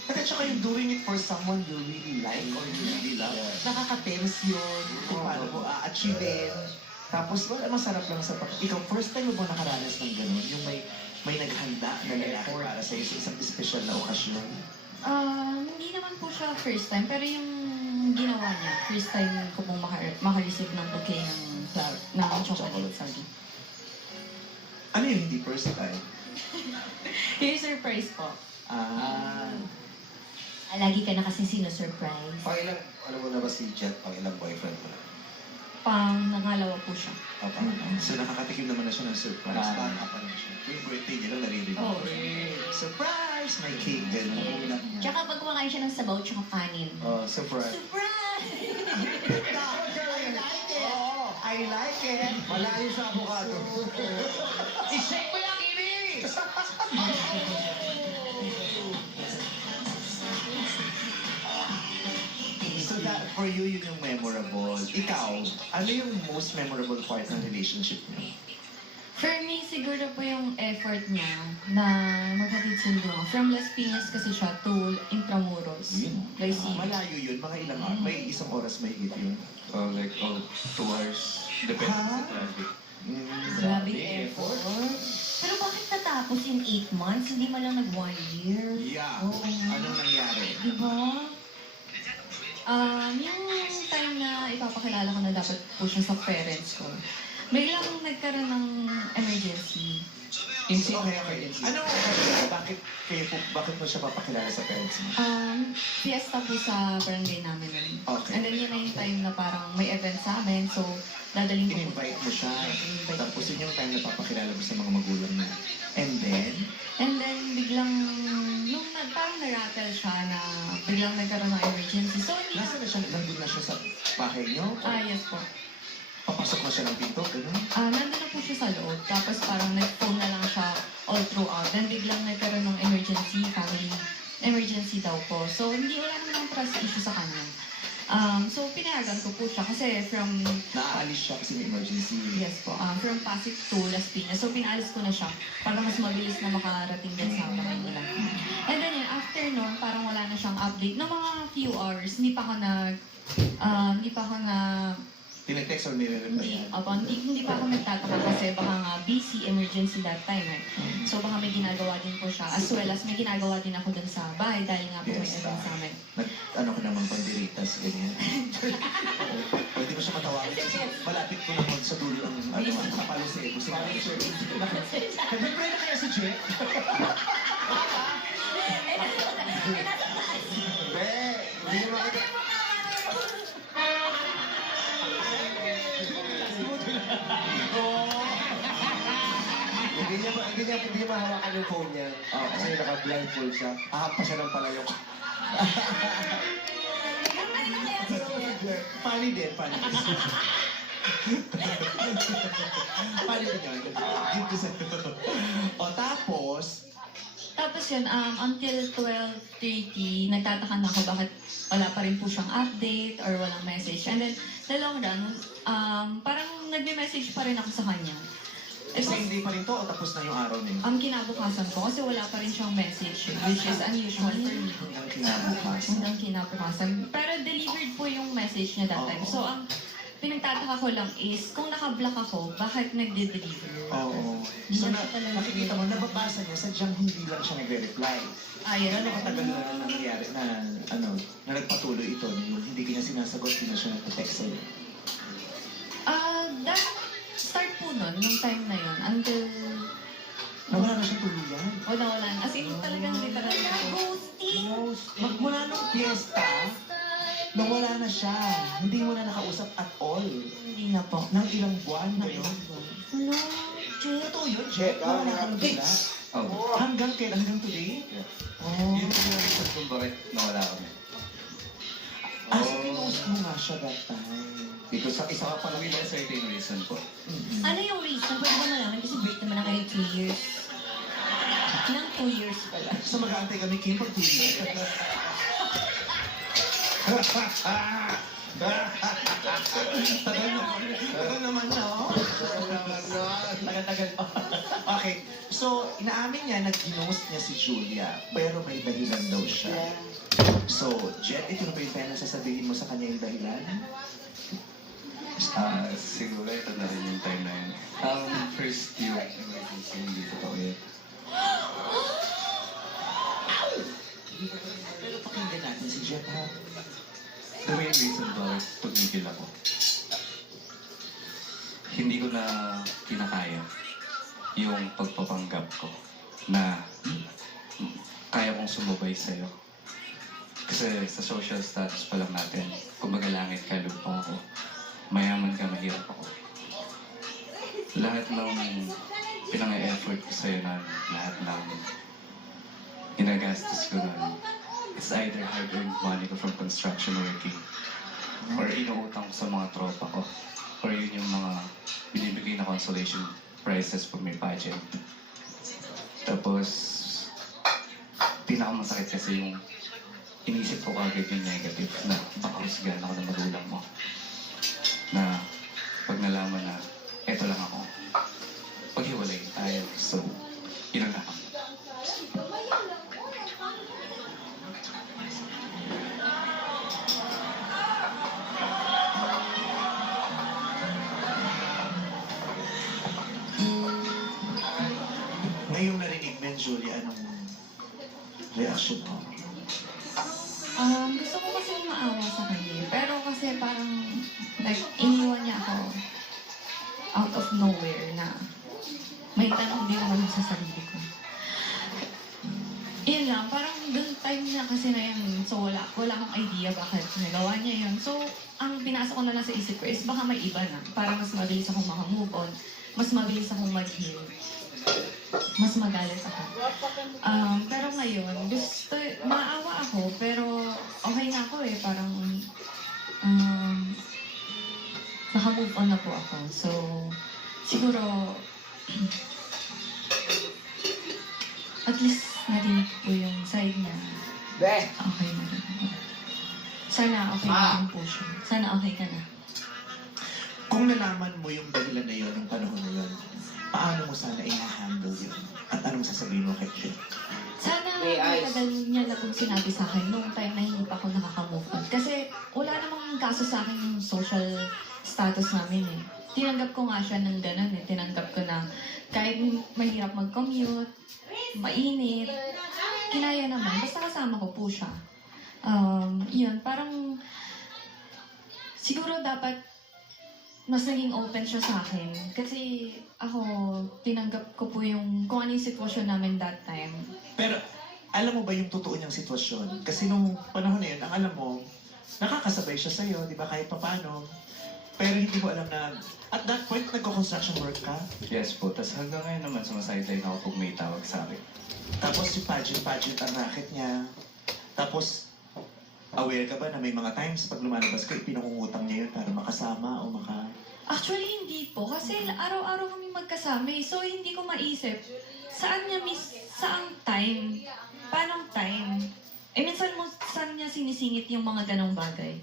At saka yung doing it for someone you really like or you really love. Yeah. Nakaka-tense yun kung paano mo a-achievein. Tapos wala, masarap lang sa ikaw, first time mo ba nakaranas ng ganun? Yung may naghanda na lalaki para sa'yo sa isang espesyal na okasyon? Hindi naman po siya first time, pero yung ginawa niya, first time ko pong makareceive ng bouquet ng chocolate sabi. Ano yung hindi first time? Yung surprise po. Lagi ka na kasi sino-surprise. Pangilang, ano mo na ba si Jet? Pangilang boyfriend mo na? Pang nangalawa po siya. So nakakatikim naman na siya ng surprise. Bata pa rin siya. Yung birthday niya lang naririnig. Oo. Surprise! May cake, gano'n. Tsaka pag kumakain siya ng sabaw tsaka kanin. Oh, surprise. Surprise! I like it. Malayo sa avocado. I-shake mo lang, Kimi! So that, for you, yun yung memorable. Ikaw, ano yung most memorable part ng relationship niyo? For me, siguro po yung effort niya na maghatid sundo. From Las Piñas kasi siya to Intramuros. Lyceum. Malayo yun, mga ilang hours. May isang oras may higit yun. Like, 2 hours. Depende sa traffic. Grabe effort. Pero bakit natapos in 8 months? Hindi mo lang nag 1 year? Yeah. Oo. Anong nangyari? Diba? Yung time na ipapakilala ko na dapat po siya sa parents ko, biglang nagkaroon ng emergency. Okay. Ano, bakit mo siya papakilala sa parents mo? Fiesta po sa barangay namin nun. Okay. And then yun na yung time na parang may event sa amin, so dadaling ko po. In-invite mo siya. In-invite. Tapos yun yung time na papakilala mo sa mga magulang mo. And then, Biglang, parang na-rattle siya na biglang nagkaroon ng emergency. So, hindi nasa na siya? Nandun na siya sa bahay niyo? yes po. Papasok na siya ng pinto? Ganun? Nandun na po siya sa loob. Tapos parang nag-phone na lang siya all throughout. Then biglang nagkaroon ng emergency, family emergency daw po. So, wala naman trust issue sa kanya. So, pinayagan ko po siya kasi from Naaalis siya kasi may emergency. Yes po. From Pasig to Las Piñas. So, pinaalis ko na siya para mas mabilis na makarating din sa bahay nila. And then yun, after nun, parang wala na siyang update. No, mga few hours, hindi pa ako na Tinetext or nire-reply yan? hindi pa ako nagtataka kasi baka nga busy, emergency that time eh. So, baka may ginagawa din po siya. As well as may ginagawa din ako dun sa bahay dahil nga po may Yes, event sa amin. Ano ko naman, pandiritas, ganyan. Pwede ko siya matawagin kasi malapit ko naman sa dulo ng kapalo sa ego. Nag-pray na kaya si Jet? Hindi naman kita. Hindi niya mahawakan yung phone niya. Kasi naka-blindfold siya. Ahap pa siya ng palayok. Funny din. Funny din yun. Give ko sa'yo. O tapos, Tapos yun, until 12:30, nagtataka na ako bakit wala pa rin po siyang update or walang message. And then, the long run, parang nagme-message pa rin ako sa kanya. same day pa rin to o tapos na yung araw niya? Kinabukasan ko kasi wala pa rin siyang message, which is unusual for me. Hanggang kinabukasan. Hanggang kinabukasan. Pero delivered po yung message niya that time. So, ang pinagtataka ko lang is, kung naka-block ako, bakit nagde-deliver? Oo. So, nakikita mo, nababasa niya, sadyang hindi lang siya nagre-reply. Yes. Gano'ng katagal na nangyari na, na nagpatuloy ito, yung hindi kanya sinasagot, hindi na siya nagpa-text sa'yo. That start po nun, nung time na yun, until Nawala na siya tuluyan. wala. As in, talagang literal po. Magmula nung piyesta, nawala na siya. Hindi mo na nakausap at all. Hindi na po. Nang ilang buwan, gano'n. Hello, Totoo yun, Jack. Nawala ka na bigla. Oh. Hanggang kailan? Hanggang today? Yun yung reason kung bakit nawala kami. So pinost mo nga siya that time. Because sa isa ka pala may certain reason po. Ano yung reason? Pwede ba malaman? Kasi break naman na kayo 2 years. Nang 2 years pala. So mag-aantay kami, Kim, pag tuloy. Tagal naman, no? Tagal pa. Okay, so inaamin niya, nag-ginost niya si Julia, pero may dahilan daw siya. So, Jet, ito na ba yung pena sasabihin mo sa kanya yung dahilan? Siguro ito na rin yung time na yun. First yung emergency, hindi totoo yun. Pero pakinggan natin si Jet, ha? The main reason bakit tumigil ako, hindi ko na kinakaya yung pagpapanggap ko na kaya kong sumubay sa'yo. Kasi sa social status pa lang natin, kumbaga langit ka, lupa ako. Mayaman ka, mahirap ako. Lahat ng pinang-effort ko sa'yo na lahat ng ginagastos ko nun, it's either hard-earned money ko from construction working or inuutang ko sa mga tropa ko or yun yung mga binibigay na consolation prizes pag may pageant. Tapos, pinakamasakit kasi yung inisip ko kagad yung negative na baka husgahan ako ng magulang mo. Na pag nalaman na eto lang ako, paghiwalay tayo. So, yun lang ako. Ngayong narinig mo yun, Julia, anong reaction mo? Gusto ko kasi maawa sa kanya. Pero kasi parang, like, iniwan niya ako out of nowhere na may tanong din naman sa sarili ko. Yun lang, parang dun time na kasi na yun, so wala akong idea bakit nagawa niya yun. So, ang pinasok ko na lang sa isip ko is baka may iba na, para mas mabilis akong makamove on, mas mabilis akong mag-heal, mas magalit ako. Pero ngayon, maawa ako, pero okay na ako eh, parang naka-move on na po ako. So, siguro, at least narinig po yung side niya. Okay na rin. Sana okay na rin po siya. Sana okay ka na. Kung nalaman mo yung dahilan na yun, yung panahon na yun, paano mo sana i-handle yun? At anong sasabihin mo kay Jet? Sana matagal niya na pong sinabi sa akin nung time na hindi pa ako nakaka-move on. Kasi wala namang kaso sa akin yung social status namin eh. Tinanggap ko nga siya ng ganun eh. Tinanggap ko na kahit mahirap mag-commute, mainit, kinaya naman. Basta kasama ko po siya. Yun, parang siguro dapat mas naging open siya sa akin. Kasi ako, tinanggap ko po yung kung ano yung sitwasyon namin that time. Pero, alam mo ba yung totoo niyang sitwasyon? Kasi nung panahon na yun, ang alam mo, nakakasabay siya sa'yo, di ba, kahit paano. Pero hindi mo alam na, at that point, nagko-construction work ka. Yes po, tas hanggang ngayon naman sumasideline ako pag may tawag sa akin. Tapos yung pageant ang racket niya. Tapos, aware ka ba na may mga times pag lumalabas ka, pinangungutang niya yun para makasama o maka... Actually, hindi po. Kasi araw-araw kami magkasama eh. So, hindi ko maisip. Saang time? Paanong time? Minsan mo, saan niya sinisingit yung mga ganong bagay?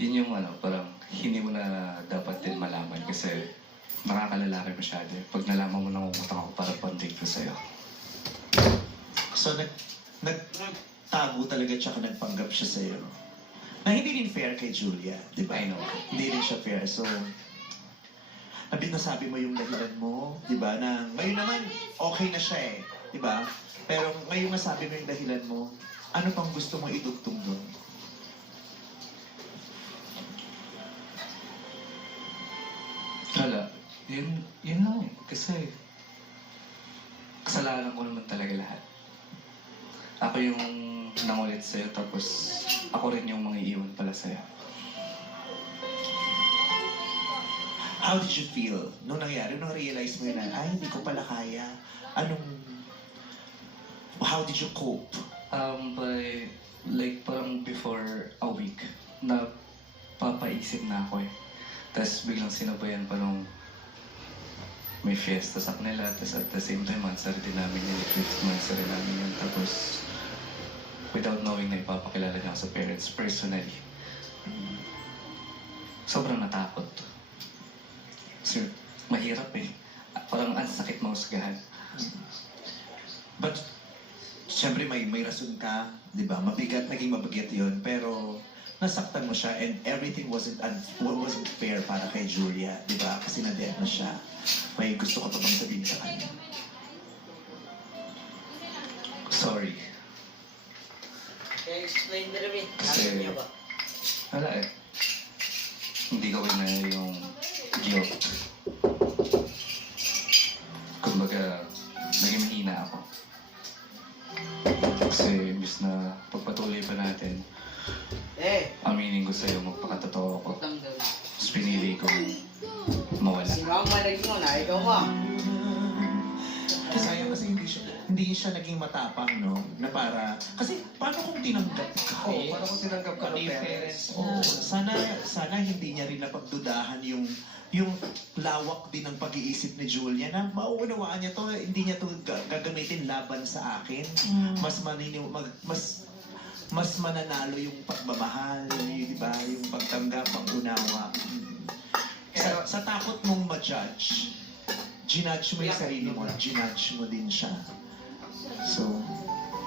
Yun yung parang hindi mo na dapat din malaman kasi nakakalalaki masyado. Pag nalaman mo nangungutang ako para pandate ko sa'yo. So, nagtago talaga tsaka nagpanggap siya sa'yo. Na hindi din fair kay Julia, di ba? I know. Hindi din siya fair. So, nasabi mo yung dahilan mo, di ba? Na ngayon naman, okay na siya eh, di ba? Pero ngayon nasabi mo yung dahilan mo, ano pang gusto mong idugtong doon? Wala. Yun lang eh. Kasi kasalanan ko naman talaga lahat. Ako yung nangulit sa'yo, tapos ako rin yung mga iiwan pala sa'yo. How did you feel nung nangyari? Nung realize mo yun na, ay, hindi ko pala kaya. How did you cope? Parang before a week, napapaisip na ako eh. Tapos biglang sinabayan pa nung may fiesta sa kanila, tapos at the same time, answer din namin yun, answer din namin yun, tapos without knowing na ipapakilala niya ako sa parents personally. Sobrang natakot. So, mahirap eh. Parang ang sakit mahusgahan. But, syempre may rason ka, di ba? Naging mabigat yun. Pero, nasaktan mo siya and everything wasn't fair para kay Julia, di ba? Kasi na-dead na siya. May gusto ka pa bang sabihin sa kanya? Sorry. Explain na rin. Kasi- Niyo ba? Wala eh. Hindi ko kinaya yung guilt. Kumbaga, naging mahina ako. Kasi imbis na pagpatuloy pa natin, aminin ko sa'yo, magpakatotoo ako. Lang daw. Tapos pinili ko mawala. Sino ang malag mo na? Ikaw ba? Sayang kasi hindi siya naging matapang, no? Na para, kasi paano kung tinanggap ka? Oo, para kung tinanggap ka ng parents. Oo, sana hindi niya rin napagdudahan yung lawak din ng pag-iisip ni Julia na mauunawaan niya to, hindi niya to gagamitin laban sa akin. Mas mas mananalo yung pagmamahal, di ba? Yung pagtanggap, ang unawa. Sa takot mong ma-judge, ginudge mo yung sarili mo, ginudge mo din siya. So,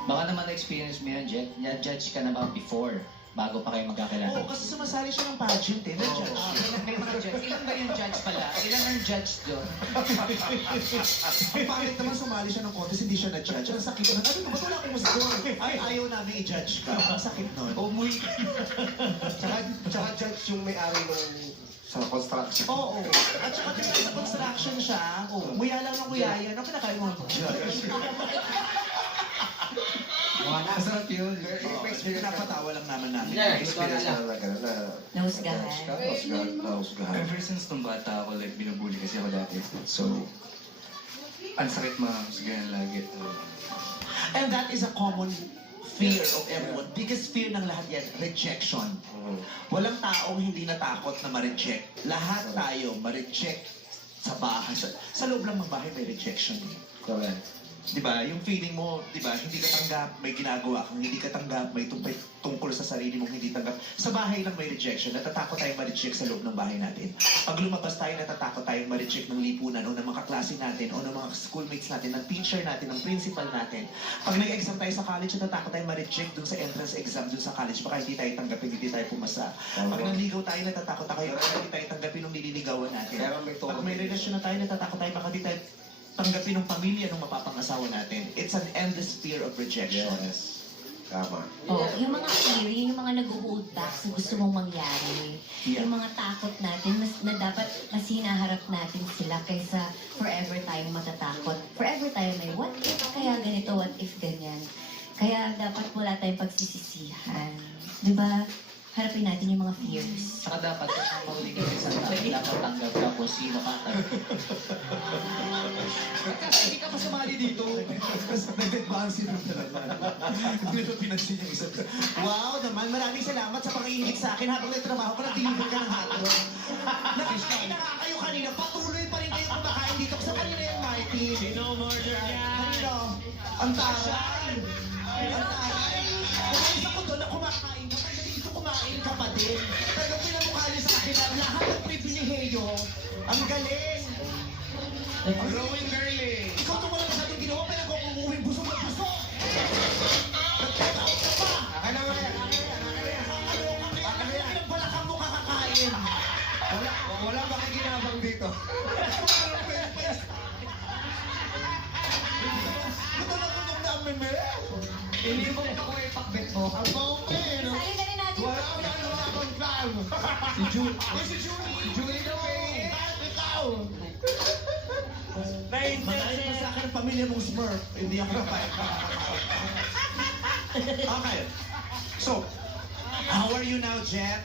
Baka naman na-experience mo yan, Jet. Na-judge ka na ba before, bago pa kayo magkakilala? oo, kasi sumasali siya ng pageant eh, na-judge. May mga judge. Ilan ba yung judge pala? Ilan ang judge doon? Ang pangit naman sumali siya ng contest, hindi siya na-judge. Ang sakit na, ano ba, ba't wala akong score? Ay, ayaw namin i-judge ka. Ang sakit nun. Umuwi. Tsaka judge yung may-ari nung sa construction. Oo. At saka diba sa construction siya, muya lang ng muyaya, ano kinakain mo ang judge? Masarap yun. Pinapatawa lang naman namin. Experience na talaga na Nahusgahan. Nahusgahan. Ever since nung bata ako, like, binubuli kasi ako dati. So, ang sakit mahusgahan lagi. And that is a common fear of everyone. Biggest fear ng lahat yan, rejection. Walang taong hindi natakot na ma-reject. Lahat tayo ma-reject sa bahay. Sa loob lang ng bahay may rejection. Correct. Di ba? Yung feeling mo, di ba, hindi ka tanggap, may ginagawa kang hindi ka tanggap, may tungkol sa sarili mong hindi tanggap. Sa bahay lang may rejection. Natatakot tayong ma-reject sa loob ng bahay natin. Pag lumabas tayo, natatakot tayong ma-reject ng lipunan o ng mga kaklase natin o ng mga schoolmates natin, ng teacher natin, ng principal natin. Pag nag-exam tayo sa college, natatakot tayong ma-reject dun sa entrance exam dun sa college. Baka hindi tayo tanggapin, hindi tayo pumasa. Pag nanligaw tayo, natatakot tayo, baka hindi tayo tanggapin ng nililigawan natin. Pag may relasyon na tayo, natatakot tayo, baka hindi tayo tanggapin ng pamilya ng mapapangasawa natin. It's an endless fear of rejection. Yes. Tama. Oh, yung mga fear, yun yung mga nag-hold back sa gusto mong mangyari. Yeah. Yung mga takot natin, na dapat mas hinaharap natin sila kaysa forever tayong matatakot. Forever tayo may what if kaya ganito, what if ganyan. Kaya dapat wala tayong pagsisisihan. Diba? Harapin natin yung mga fears. Saka dapat kung ang mahuli ka sa tao, dapat tanggap ka kung sino ka. Hindi ka pa sumali dito. Kasi nag-advance yun talaga. Hindi na pinansin yung isa. Wow naman, maraming salamat sa pangihilig sa akin habang nagtrabaho ko, nagtinipid ka ng hotdog. Nakakain na nga kayo kanina, patuloy pa rin kayo kumakain dito. Sa kanina yan, Martin. Sino murder niya? Kanino? Ang taray. Ang taray. Kumain ako doon na kumakain ka. Kaya dito kumain ka pa din. Pero pinamukha niyo sa akin na lahat ng pipiniheyo. Ang galing. Growing girly. Ikaw tumala sa ating ginawa, pero ako umuwi busog na busog. Nagkakaot ka pa. Akin na nga yan. Ano yan? Pinagbalakang mo kakakain. Wala makikinabang dito. Ito na gutom na ang meme. Hindi mo ito ko ipakbet mo. Ang paumpe, no? Sali na rin natin. Wala ko na akong plan. Si Julie. Si Julie. Julie daw eh. Ikaw. Magalit pa sa akin ang pamilya mong Smurf. Hindi ako kapayag. Okay. So, how are you now, Jet?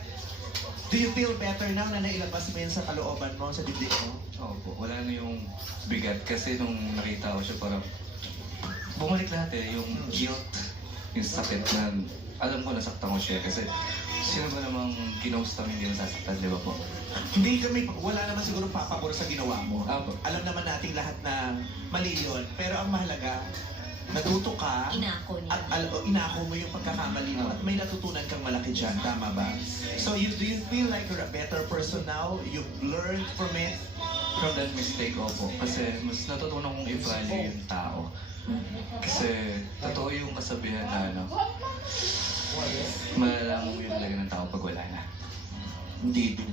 Do you feel better now na nailabas mo yun sa kalooban mo, sa dibdib mo? Opo, wala na yung bigat. Kasi nung nakita ko siya, parang bumalik lahat eh. Yung guilt, yung sakit na alam ko nasaktan ko siya. Kasi sino ba namang ginost namin hindi nasasaktan, di ba po? Hindi kami, wala naman siguro papabor sa ginawa mo. Apo. Alam naman nating lahat na mali yun. Pero ang mahalaga, natuto ka. Inako niya. At inako mo yung pagkakamali mo. At may natutunan kang malaki dyan. Tama ba? So, do you feel like you're a better person now? You've learned from it? From that mistake, opo. Kasi mas natutunan kong i-value yung tao. Kasi totoo yung kasabihan na ano, malalaman mo yun talaga ng tao pag Hindi din.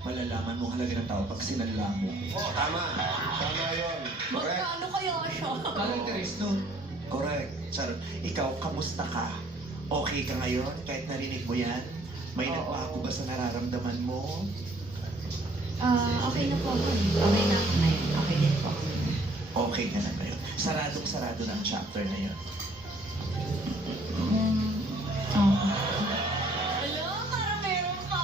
Malalaman mo halaga ng tao pag sinala mo. Oh, tama. Tama yun. Correct. Magkano kaya siya? Characteris nun. Correct. Charot. Ikaw, kamusta ka? Okay ka ngayon? Kahit narinig mo yan? May nagbago ba sa nararamdaman mo? Okay na po ako. Okay na ako ngayon. Okay din po ako ngayon. Okay ka na ngayon. Saradong-sarado na ang chapter na yun. Hello, parang meron pa.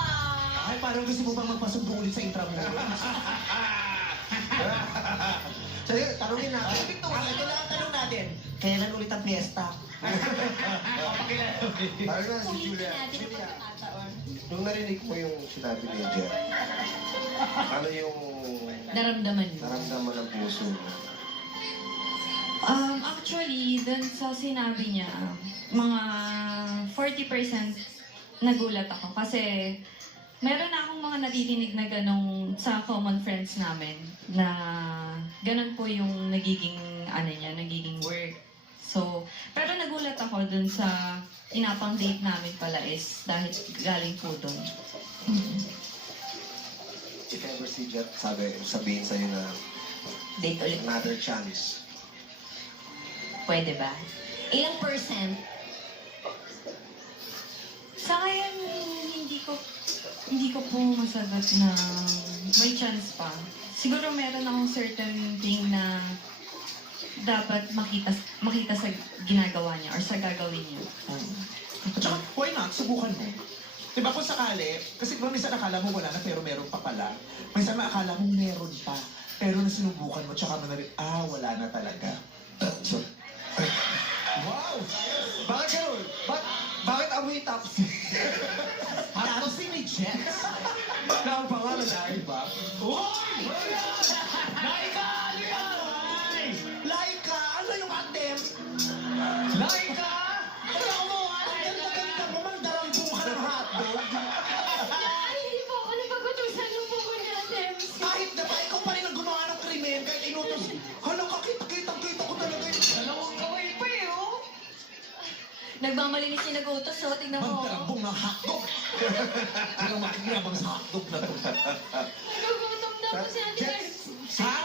Ay, parang gusto mo bang magpasundo ulit sa Intramuros? Sige, tanungin natin. Ito lang ang tanong natin. Kailan ulit ang fiesta? Tayo na si Ulitin Julia. natin ang pagkakataon. Nung narinig mo yung sinabi ni Jeff, ano yung Naramdaman mo. naramdaman ng puso mo? Actually, dun sa sinabi niya, mga 40% nagulat ako kasi meron na akong mga nadidinig na ganong sa common friends namin na ganon po yung nagiging nagiging work. So, pero nagulat ako dun sa inapang date namin pala is dahil galing po dun. If ever si Jeff sabihin sa'yo na Date ulit. another chance, Pwede ba? Ilang percent? Sa ngayon, hindi ko po masagot na may chance pa. Siguro meron akong certain thing na dapat makita sa ginagawa niya or sa gagawin niya. At saka, why not? Subukan mo. Diba kung sakali, kasi diba minsan akala mo wala na pero meron pa pala. Minsan akala mo meron pa. Pero na sinubukan mo, tsaka mo na rin, wala na talaga. So, wow! Bakit ganun? Bakit amoy Topsy? Topsy ni Jets? Na ang pangalan na, iba? Uy! Laika! Ano yan? Laika! Ano yung atem? Laika! Ano mo? Ang ganda-ganda mo, mandarambong ka ng hotdog. Ay, hindi po ako napagutusan ng buko niya, Dems. Kahit na ba, ikaw pa rin ang gumawa ng krimen, kahit inutos. Hala, kita ko talaga yun. Dalawang kaway pa eh, oh. Nagmamalinis yung nagutos, so tingnan mo. Magdarambong ng hotdog. Hindi lang makikinabang sa hotdog na to. Nagugutom na po si Ate Dems. Ha?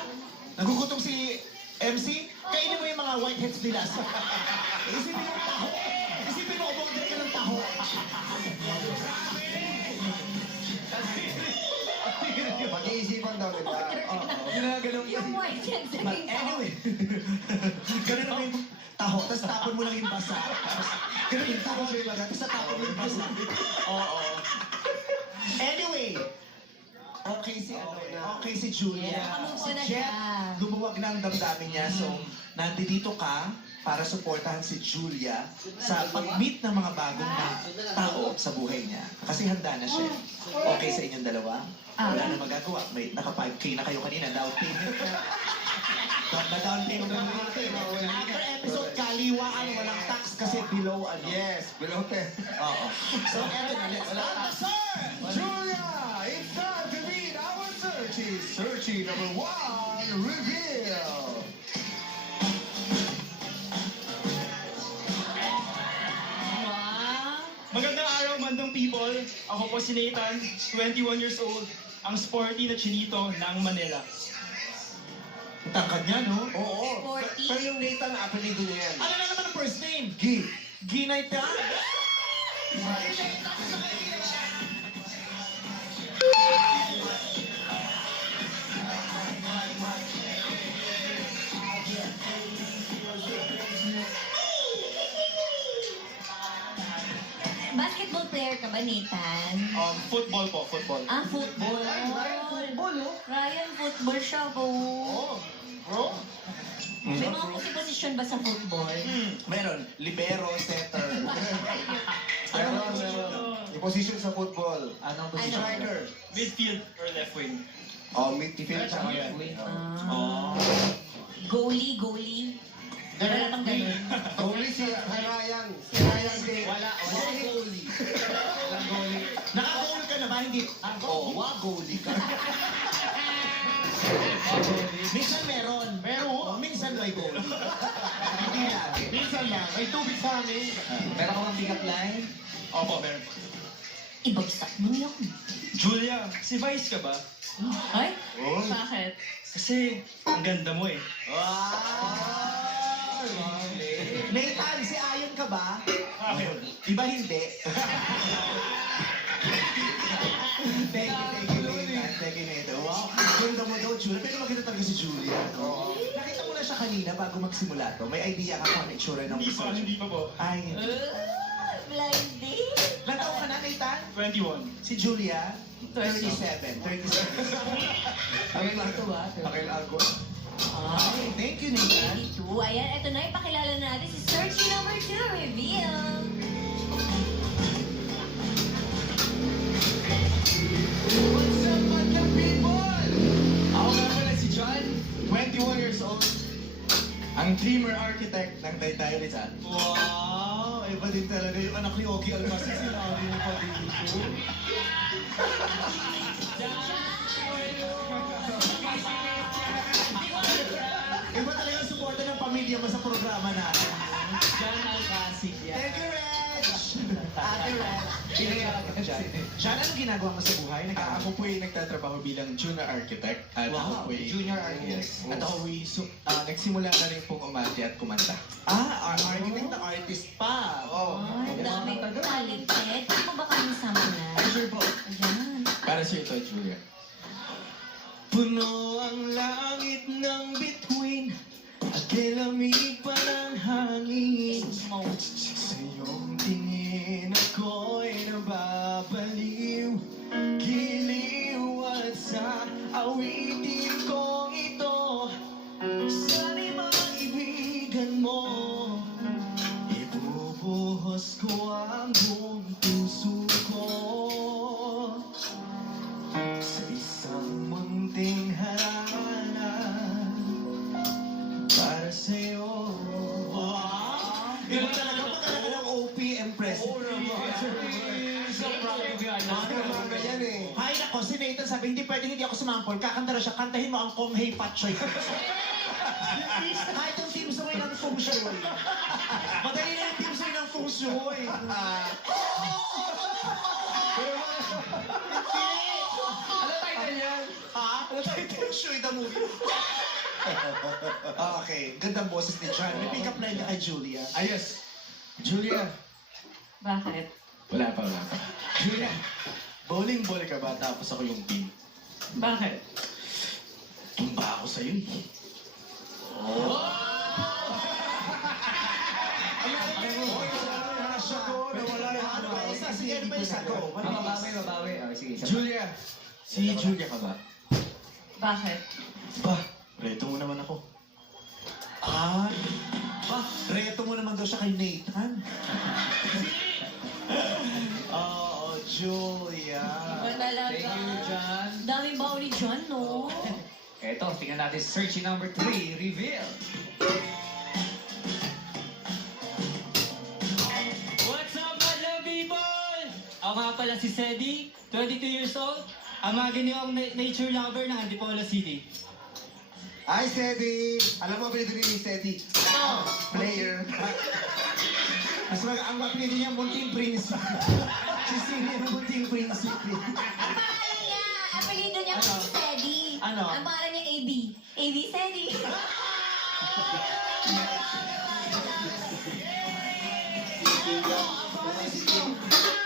Nagugutom si MC? Kainin mo yung mga whiteheads nila. Isipin mo yung taho. Isipin mo, umorder ka ng taho. mag-iisipan daw nila. Ginagalang Yung white head sa But anyway, ganun naman yung taho, tapos tapon mo lang yung basa. Tapos ganun yung taho mo yung baga, tapos tapon mo yung basa. Oo. Anyway, okay si Julia. Nakakamove Si on na Jeff, siya. lumuwag na ang damdamin niya. So, nandito ka para suportahan si Julia sa pag-meet ng mga bagong tao sa buhay niya. Kasi handa na siya. Okay sa inyong dalawa? Wala na magagawa. May naka-5K na kayo kanina. Down payment na. Na-down payment na natin. After episode, kaliwaan, walang tax kasi below ano. Yes, below 10. Oo. So, eto na. Let's start the search! Julia, it's time to meet our searchies. Searchie number 1, reveal. Magandang araw, Mandong people. Ako po si Nathan, 21 years old, ang sporty na chinito ng Manila. Ang tangkad niya, no? Oo. Pero yung Nathan, apelido niya yan. Ano na naman ang first name? Gi. Ginay ta? Basketball player ka ba, Nathan? Football po, football. Football. Football, oh. Ryan, football siya po. Bro? May mga posisyon ba sa football? Meron. Libero, setter. Meron. Yung position sa football. Anong position? Striker. Midfield or left wing. Midfield tsaka yan. Goalie. Wala bang ganun? Goalie si Ryan. Si Ryan din. Wala goalie. Walang goalie. Naka-goal ka na ba? Hindi. Goalie ka. Minsan meron. Minsan may goalie. Hindi lagi. Minsan lang. May tubig sa amin. Meron ka bang pick-up line? Opo, meron po. ibagsak mo yan. Julia, si Vice ka ba? Ay? Oh. Bakit? Kasi ang ganda mo eh. Wow! Nathan, si Ayon ka ba? Bakit? Iba hindi. Thank you, Nathan. Thank you, Nathan. Wow, ganda mo daw, Julia. Pero maganda talaga si Julia, no? Nakita mo na siya kanina bago magsimula to. May idea ka kung ano itsura ng gusto niya? Hindi pa po. Ay, hindi. Blind date? Ilan taon ka na, Nathan? 21. Si Julia? 37. 37. Pakil ako ba? Pakil ako. Ay, Thank you, Nathan. 22. Ayan, eto na, ipakilala natin si Searchy number 2, reveal. What's up, mga people? Ako nga pala si John, 21 years old. Ang dreamer architect ng Taytay Rizal. Wow! Iba din talaga yung anak ni Ogie Almasi. Sinabi mo pa dito. Iba talaga ang suporta ng pamilya mo sa programa natin. John Alcacid yan. Thank you, Reg! Ate Reg. Pinayagan ka dyan. John, anong ginagawa mo sa buhay? Ako po ay nagtatrabaho bilang junior architect. At ako Wow, po ay, junior architect. Yes. At ako ay nagsimula na rin pong umati at kumanta. Architect na artist pa. Oh. Ay, dami talented. Pwede mo ba kami sama na? Ay, sure po. Ayan. Para sa ito, Julia. Puno ang langit ng bituin at kay lamig pa ng hangin. Sa iyong tingin ako'y nababaliw, giliw at sa awitin kong ito. Sana'y mga ibigan mo, ibubuhos ko ang buong puso ko sa isang munting harana para sa'yo. Wow! Iba talaga pa talaga ng OPM president. Oo naman. So proud of you, Anas. yan eh. Hay nako, si Nathan sabi, hindi pwedeng hindi ako sumample. Kakanta na siya, kantahin mo ang Kong Hei Pat Choy. Kahit yung team sumay ng Feng Shui. Madali na yung team sumay ng Feng Shui. Ano title yan? Ha? Ano tayo Feng Shui the movie? Okay, gandang boses ni John. May pick-up line ka kay Julia. Ayos. Julia. Bakit? Wala pa. Julia. Bowling ball ka ba? Tapos ako yung pin. Bakit? Tumba ako sa'yo eh. Mababawi. Oh, sige, isa pa. Julia. Si Julia ka ba? Bakit? Ba, reto mo naman ako. Reto mo naman daw siya kay Nathan. Oo, Julia. Ba talaga? Thank you, John. Daming baon ni John, no? Eto, tingnan natin searching number 3, reveal. What's up, madlang people? Ako nga pala si Sedi, 22 years old. Ang mga giniwang nature lover ng Antipolo City. Hi, Sedi! Alam mo, pinito ni Sedi. Player. Mas ang pinito niya, Munting Prince. Si Sedi ang Munting Prince. Ang pangalan niya, apelido niya kasi Sedi. Ano? Ang pangalan niya AB. AB Sedi.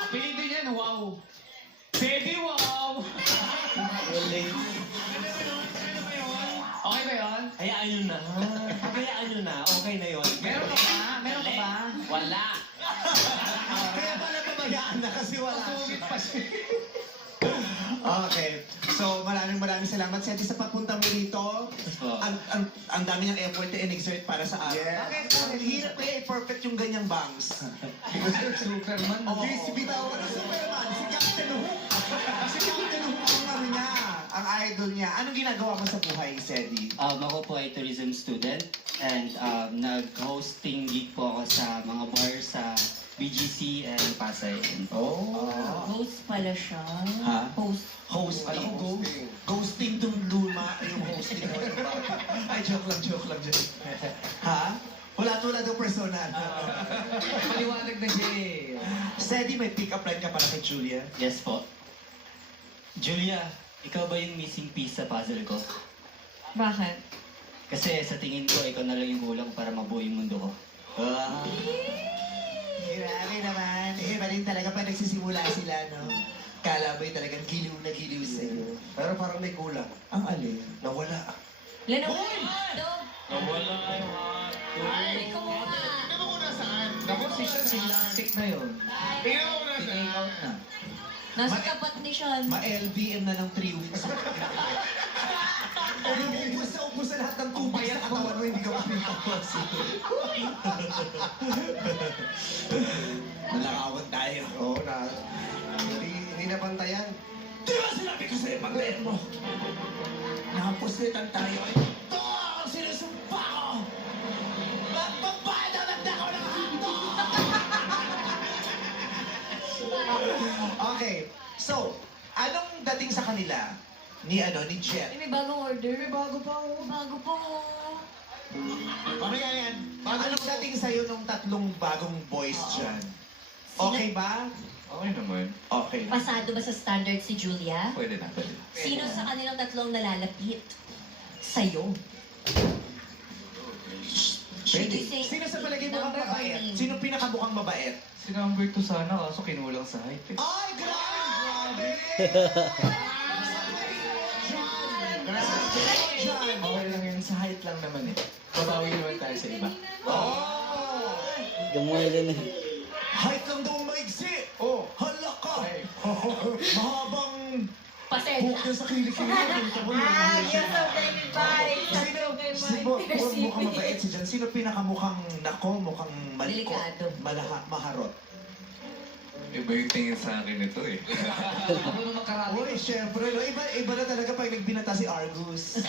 Apelido niyan, wow. Baby, wow! Okay ba yun? Hayaan nyo na. Hayaan nyo na. Okay na yun. Meron ka ba? Meron ka ba? Wala. Kaya pala pabayaan na kasi wala siya. Okay. So, maraming salamat sa sa papunta mo rito. Ang dami niyang effort na in-exert para sa akin. Yes. Bakit? Hirap kaya i-perfect yung ganyang bangs. Superman. Oo. Si Bitaw, ano Superman? Si Captain Hook. Si Captain Hook ang ano niya, ang idol niya. Anong ginagawa mo sa buhay, Sedi? Ako po ay tourism student and nag-hosting gig po ako sa mga bars sa BGC and Pasay. Oh. Host pala siya. Ha? Host. Hosting. Alam ko, ghosting tong luma yung hosting mo. Ay, joke lang. Ha? Wala daw personal. Maliwanag na siya eh. Sedi, may pick-up line ka para kay Julia? Yes po. Julia, ikaw ba yung missing piece sa puzzle ko? Bakit? Kasi sa tingin ko, ikaw na lang yung kulang para mabuo yung mundo ko. Grabe naman. Iba rin talaga pag nagsisimula sila, no? Kala mo'y talagang giliw na giliw sa'yo. Pero parang may kulang. Ang alin? Nawala. Nawala yung hot. Ikaw nga. Tingnan mo kung nasaan. Naku, si Sean, si plastic na yun. Tingnan mo kung nasaan. Take out na. Nasa tapat ni Sean. Ma-LBM na ng 3 weeks. Ubus na lahat ng tubig sa katawan mo, hindi ka mapintapos. Nalakawan tayo. Oo na. Hindi na pantayan. Di ba sinabi ko sa'yo, pag-let mo? Nakapuslitan tayo. Ito ang sinusumpa ko! Magbabayad ang nagdakaw ng hotdog! Okay, so, anong dating sa kanila ni Jet? May bagong order. May bago pa oh. Bago pa oh. Mamaya yan. Anong dating sa'yo nung tatlong bagong boys dyan? Okay ba? Okay naman. Okay. Pasado ba sa standard si Julia? Pwede na. Sino sa kanilang tatlong nalalapit? Sa'yo. Pwede. Say Sino sa palagay mo kang number or mabait? name? Sino pinakamukhang mabait? Si number 2 sana, kaso kinulang sa height eh. Ay, grabe! Okay lang yan. Sa height lang naman eh. Babawi naman tayo sa iba. Oh! Gamoy din eh. Height lang daw ang maigsi! Oh, hala ka! Mahabang Pasensya. buhok niya sa kilikili. You're so very bad. Sino mukhang mabait si Jan? Sino pinakamukhang mukhang malikot? Delikado. Maharot? Iba yung tingin sa akin ito eh. Ako nung makarami. Uy, syempre, no? Iba na talaga pag nagbinata si Argus.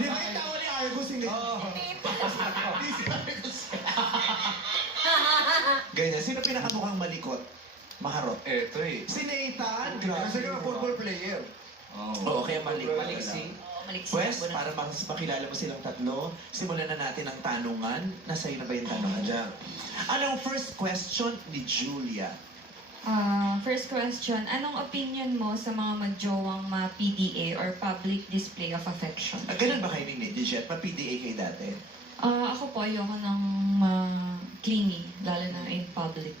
Di ba yung tao ni Argus? Hindi. Di si Argus. Ganyan. Sino pinakamukhang malikot? Maharot? Eto eh. Si Nathan. Kasi ka football player. Oo. Oo, kaya Maliksi. Pwes, para mas makilala mo silang tatlo, simulan na natin ang tanungan. Nasa'yo na ba yung tanungan dyan? Anong first question ni Julia? First question, anong opinion mo sa mga magjowang ma-PDA or public display of affection? Ganun ba kayo ni Jet? Pa-PDA kayo dati? Ako po, ayoko ng clingy, lalo na in public.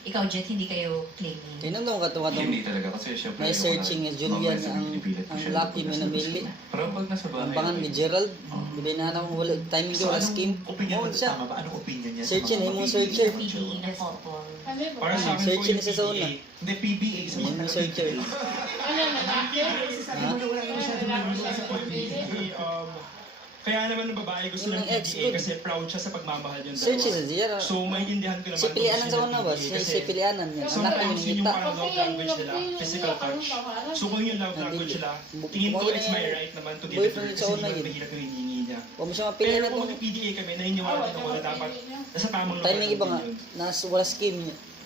Ikaw, Jet, hindi kayo clingy. Tinanong ka ito Hindi talaga kasi syempre. may ayoko searching na- ni Julian mamaya ang pinipilit ko siya lucky mo na na mili. Pero pag nasa bahay. Ang bangan ni Gerald, di ba na wala timing ko wala skin. opinion Oo, mo? siya. Tama ba? Anong opinion niya? Search yun, mga mo PDA searcher. sa mga PDE jowa? na couple. Ano ba? Para sa akin Search po yun yung sa zona. PDA. Hindi, PBA sa Yan mga yung searcher. Ano lalaki? Sabi mo na wala na masyadong nalulung sa PBA. Kaya naman ng babae gusto Yung ng ex PDA ko. kasi proud siya sa pagmamahal yung Search dalawa. sa Zira. So, maintindihan ko naman. Si Pilianan sa una ba? PDA Si Pilianan yan. Anak ko yung Sometimes yun yung ngita. parang love language nila, physical touch. So kung yung love language nila, tingin ko it's my right naman to deliver Boyfriend kasi sa hindi una naman yun. mahirap yung hinihingi niya. Huwag mo siya Pero mapilian kung itong mag-PDA kami, naniniwala din ako na dapat nasa tamang lugar. timing iba nga. yun. Nasa wala skin.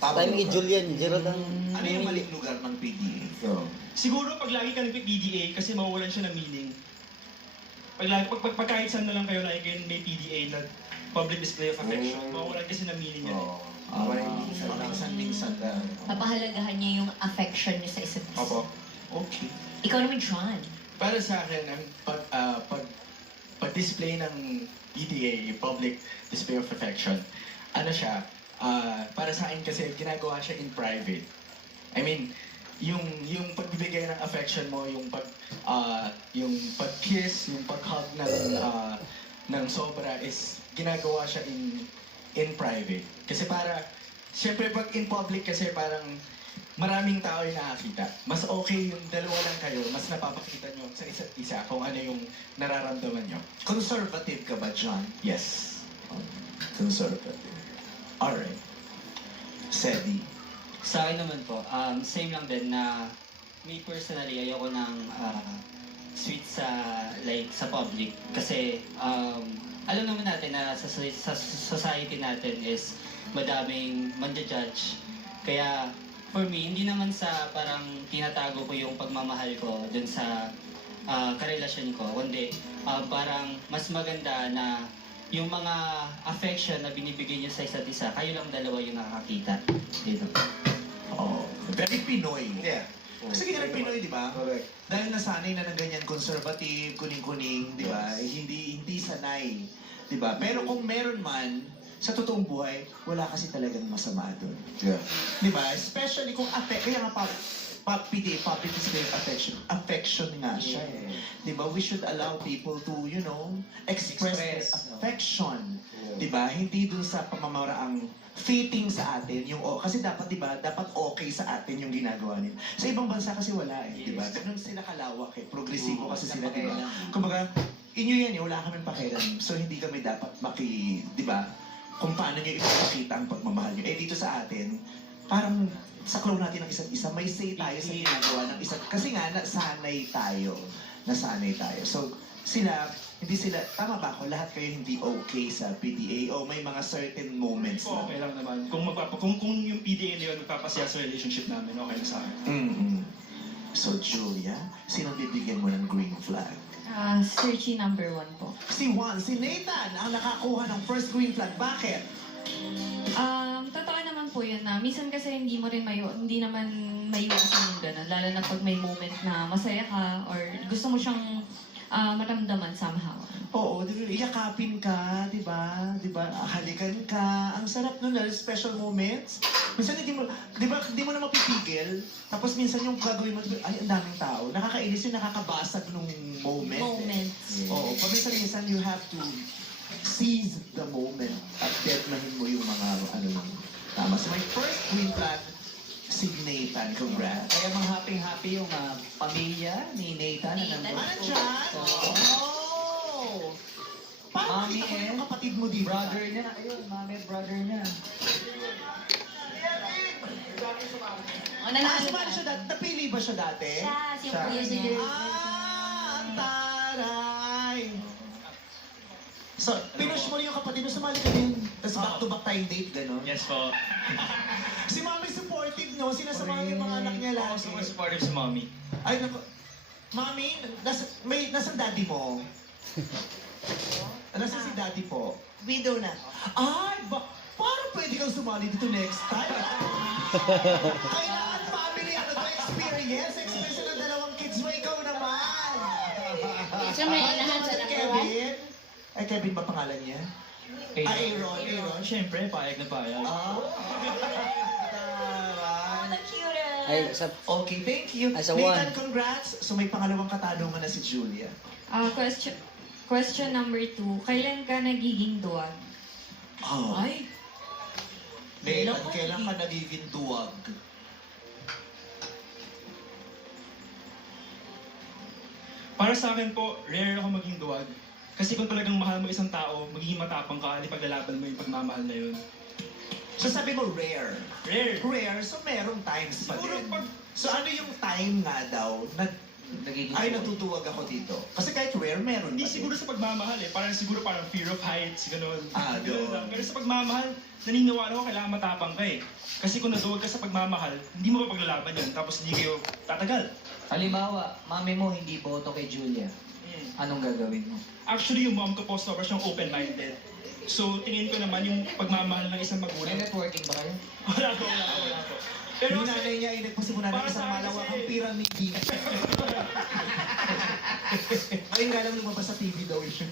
Timing ni Julian. Gerald ang Ano yung maling lugar ng PBA? Siguro pag lagi ka nag-PDA kasi mawawalan siya ng meaning. Pag kahit saan na lang kayo lagi kayo may PDA na public display of affection, mawawalan kasi ng meaning yan. Minsan-minsan lang. Papahalagahan niya yung affection niyo sa isa't isa. Opo. Okay. Ikaw naman, John. Para sa akin, ang pag-display ng PDA, public display of affection, ano siya, para sa akin kasi ginagawa siya in private. I mean, yung pagbibigay ng affection mo, yung pag-kiss, yung pag-hug ng sobra is ginagawa siya in private. Kasi para, syempre pag in public kasi parang maraming tao yung nakakita. Mas okay yung dalawa lang kayo, mas napapakita nyo sa isa't isa kung ano yung nararamdaman nyo. Conservative ka ba, John? Yes. Conservative. Alright. Sedi. Sa akin naman po, same lang din na me personally ayoko ng sweet sa sa public kasi alam naman natin na sa society natin is madaming manja-judge. Kaya for me, hindi naman sa parang tinatago ko yung pagmamahal ko dun sa karelasyon ko, kundi parang mas maganda na yung mga affection na binibigay niyo sa isa't isa, kayo lang dalawa yung nakakakita. Dito. Oo. Very Pinoy. Yeah. Kasi ganyan ang Pinoy, di ba? Correct. Dahil nasanay na ng ganyan conservative, kuning-kuning, di ba? Hindi sanay, di ba? Pero kung meron man, sa totoong buhay, wala kasi talagang masama doon. Yeah. Di ba? Especially kung kaya nga Puppy display affection nga siya eh. Di ba? We should allow people to, express their affection. Di ba? Hindi dun sa pamamaraang fitting sa atin yung kasi dapat, di ba, dapat okay sa atin yung ginagawa nila. Sa ibang bansa kasi wala eh, di ba? Ganun sila kalawak eh. Progresibo kasi sila, di ba? Kumbaga, inyo yan eh, wala kaming pakialam. So hindi kami dapat di ba? Kung paano nyo ipapakita ang pagmamahal nyo. Eh dito sa atin, parang saklaw natin ang isa't isa. May say tayo sa ginagawa ng isa't. Kasi nga, nasanay tayo. So, hindi sila, tama ba ako? Lahat kayo hindi okay sa PDA o may mga certain moments Po, okay lang naman. Kung yung PDA na yun magpapasaya sa relationship namin, okay na sa akin. Mm-hmm. So, Julia, sinong bibigyan mo ng green flag? Searchy number 1 po. Si Nathan ang nakakuha ng first green flag. Bakit? Totoo naman po yun na minsan kasi hindi naman maiwasan yung gano'n. Lalo na pag may moment na masaya ka or gusto mo siyang maramdaman somehow. Oo, iyakapin ka, di ba? Halikan ka. Ang sarap nun, special moments. Minsan hindi mo na mapipigil. Tapos minsan yung gagawin mo, ay, ang daming tao. Nakakainis yung nakakabasag nung moment. Moments. Oo, paminsan you have to seize the moment at deadmahin mo yung mga tama. So my first green flag, si Nathan. Congrats. Kaya mga happy-happy yung pamilya ni Nathan na nandun. Dyan? Oh! Paano Mami kita ko and yung kapatid mo dito? brother niya. Ayun, mami at brother niya. Sumali siya dati? Napili ba siya dati? Siya, kuya niya. Ang taray! So, pinush mo rin yung kapatid mo, sumali ka din. Tapos back-to-back tayong date, gano'n? Yes po. Si Mami supportive, no? Sinasama yung mga anak niya lagi. Also, supportive si mommy. Ay, naku. Mami, nasan daddy mo? Nasaan si daddy po? Widow na. Ay, parang pwede kang sumali dito next time. Kailangan family, experience. Experience ng dalawang kids mo, ikaw naman. Siya may inahan sa Kevin? Ay, Kevin ba pangalan niya? Aaron. Siyempre, payag na payag. Ay, sa Okay, thank you. As a Nathan, one. congrats. So may pangalawang katanungan na si Julia. Question number 2. Kailan ka nagiging duwag? Oh. Ay, Nathan, kailan ka nagiging duwag? Para sa akin po, rare ako maging duwag. Kasi kung talagang mahal mo isang tao, magiging matapang ka, ipaglalaban mo yung pagmamahal na yun. So sabi mo rare. Rare. Rare, so merong times pa Siguro din. pag So ano yung time nga daw na Nagiging natutuwag ako dito? Kasi kahit rare, meron Hindi pa din. siguro sa pagmamahal eh. Parang fear of heights, gano'n. Doon. Ganun lang. Pero sa pagmamahal, naniniwala ko kailangan matapang ka eh. Kasi kung natuwag ka sa pagmamahal, hindi mo pa paglalaban yun. Tapos hindi kayo tatagal. Halimbawa, mami mo hindi boto kay Julia. Anong gagawin mo? Actually, yung mom ko po, sobrang siyang open-minded. So, tingin ko naman yung pagmamahal ng isang May magulang. networking ba kayo? Wala po. Pero Yung nanay niya ay nagpasimula ng para isang sa akin malawakang kasi- pyramid. Ayun nga lang lumabas sa TV daw yun.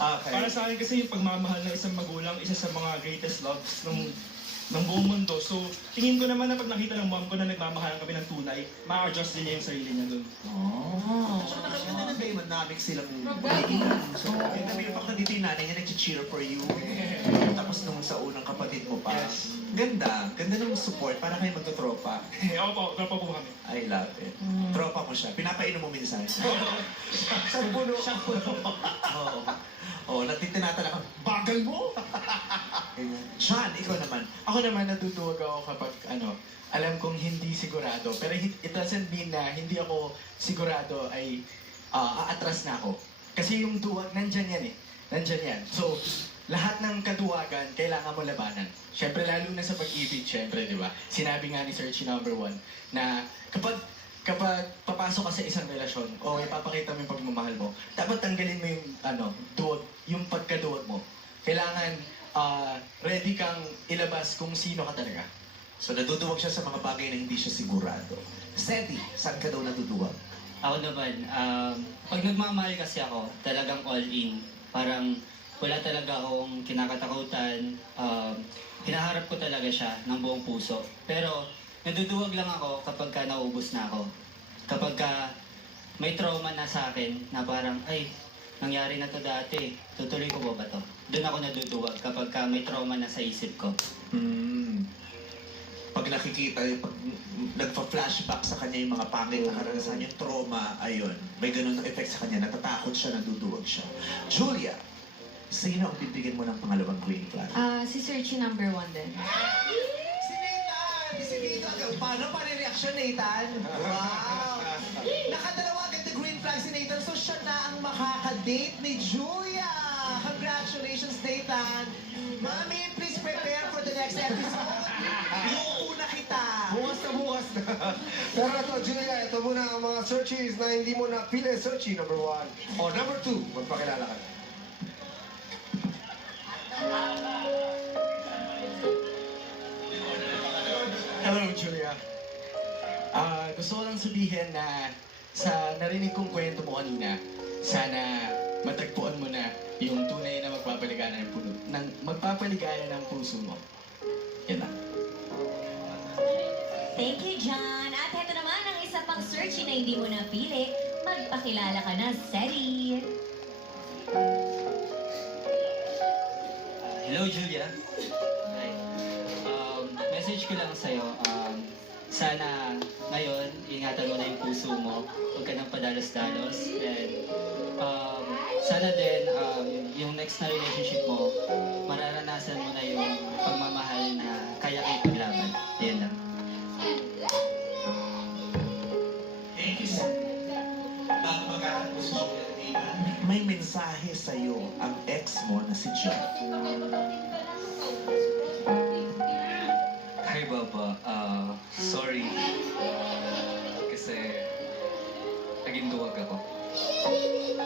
Okay. para sa akin kasi yung pagmamahal ng isang magulang, isa sa mga greatest loves ng buong mundo. So, tingin ko naman na pag nakita ng mom ko na nagmamahalan kami ng tunay, ma-adjust din niya yung sarili niya doon. So nakaganda ng dynamic silang So, kami yung pakta dito yung nanay niya nag-cheer for you. Tapos nung sa unang kapatid mo pa. Yes. Ganda ng support para kayo magtotropa. Opo, tropa po kami. I love it. Tropa mo siya. Pinapainom mo minsan. Shampoo. Oo. Oo, natitinatala ka. Bagal mo! Sean, ikaw naman. Ako naman natutuwag ako kapag alam kong hindi sigurado. Pero it doesn't mean na hindi ako sigurado ay aatras na ako. Kasi yung duwag, nandyan yan eh. Nandyan yan. So, lahat ng kaduwagan, kailangan mo labanan. Siyempre, lalo na sa pag-ibig, siyempre, di ba? Sinabi nga ni Searchy number 1 na kapag kapag papasok ka sa isang relasyon o ipapakita mo yung pagmamahal mo, dapat tanggalin mo yung duwag, yung pagkaduwag mo. Kailangan ready kang ilabas kung sino ka talaga. So naduduwag siya sa mga bagay na hindi siya sigurado. Seti, saan ka daw naduduwag? Ako naman, pag nagmamahal kasi ako, talagang all in. Parang wala talaga akong kinakatakutan. Hinaharap ko talaga siya ng buong puso. Pero naduduwag lang ako kapag ka naubos na ako. Kapag ka may trauma na sa akin na parang, ay, nangyari na to dati. Tutuloy ko ba to? Doon ako naduduwag kapag ka may trauma na sa isip ko. Pag nakikita, pag nagpa-flashback sa kanya yung mga pangit na karanasan, yung trauma, ayun, may ganun na effect sa kanya, natatakot siya, naduduwag siya. Julia, sino ang bibigyan mo ng pangalawang green flag? Si Searchy number 1 din. Si Nathan! Si Nathan! Paano pa reaction, Nathan? Wow! Nakadalawa agad na green flag si Nathan, so siya na ang makaka-date ni Julia! Congratulations, Nathan! Mami, please prepare for the next episode. Iuuna kita! Bukas na. Pero ito, Julia, ito muna ang mga searches na hindi mo napili. Searchy, number 1. O, number 2, magpakilala ka. Hello, Julia. Gusto ko lang sabihin na sa narinig kong kwento mo kanina, sana matagpuan mo na yung tunay na magpapaligaya ng puso mo. Yan lang. Thank you, John. At ito naman ang isa pang searchy na hindi mo napili. Magpakilala ka na, Seti. Hello, Julia. Hi. Message ko lang sa'yo, sana ngayon, ingatan mo na yung puso mo. Huwag ka nang padalos-dalos. And sana din, yung next na relationship mo, mararanasan mo na yung pagmamahal na kaya kayo paglaban. Yan lang. Thank you, sir. Bago magkakapos si Julia, Nathan, may mensahe sa'yo ang ex mo na si John. Hi, Baba. Sorry. Kasi naging duwag ako.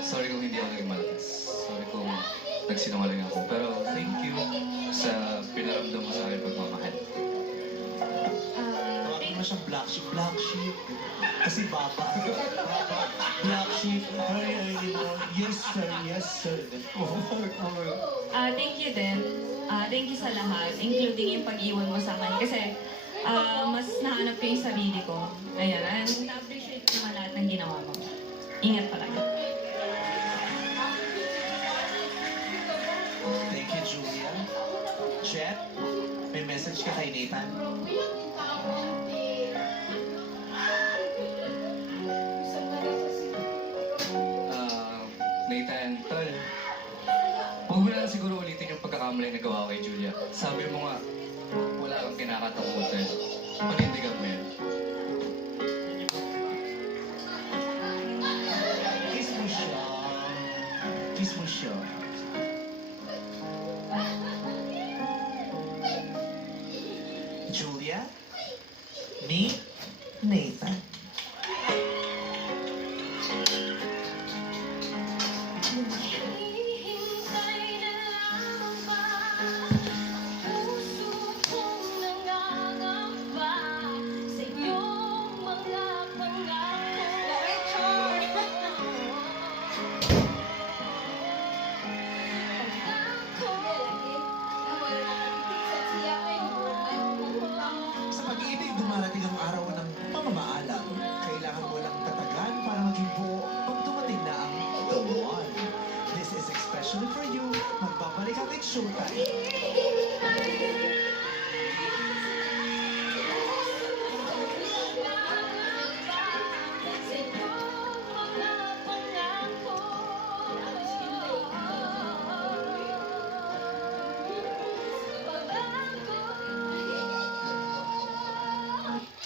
Sorry kung hindi ako naging malakas. Sorry kung nagsinungaling ako. Pero thank you sa pinaramdam mo sa akin pagmamahal. Tawagin mo siyang black sheep. Black sheep. Kasi baba. Black sheep. Yes, sir. Yes, sir. Thank you din. Thank you sa lahat, including yung pag-iwan mo sa akin. Kasi mas nahanap ko yung sarili ko. Ayan, and na-appreciate ko naman lahat ng ginawa mo. Ingat palagi. Thank you, Julia. Jet, may message ka kay Nathan? Nathan, tol. Huwag mo na lang siguro ulitin yung pagkakamali na gawa ko kay Julia. Sabi mo nga, wala kang kinakatakutan. Panindigan mo yan. Kiss mo siya. Kiss mo siya. Julia, meet Nathan. Hihintay na lamang ba? Puso kong nangangamba sa iyong mga pangako. Sa pag-ibig, dumarating ang araw ng pamamaalam. Kailangan mo lang tatagan para maging buo pag dumating na ang the one. This is especially for you. Magbabalik ang It's Showtime. Hihintay na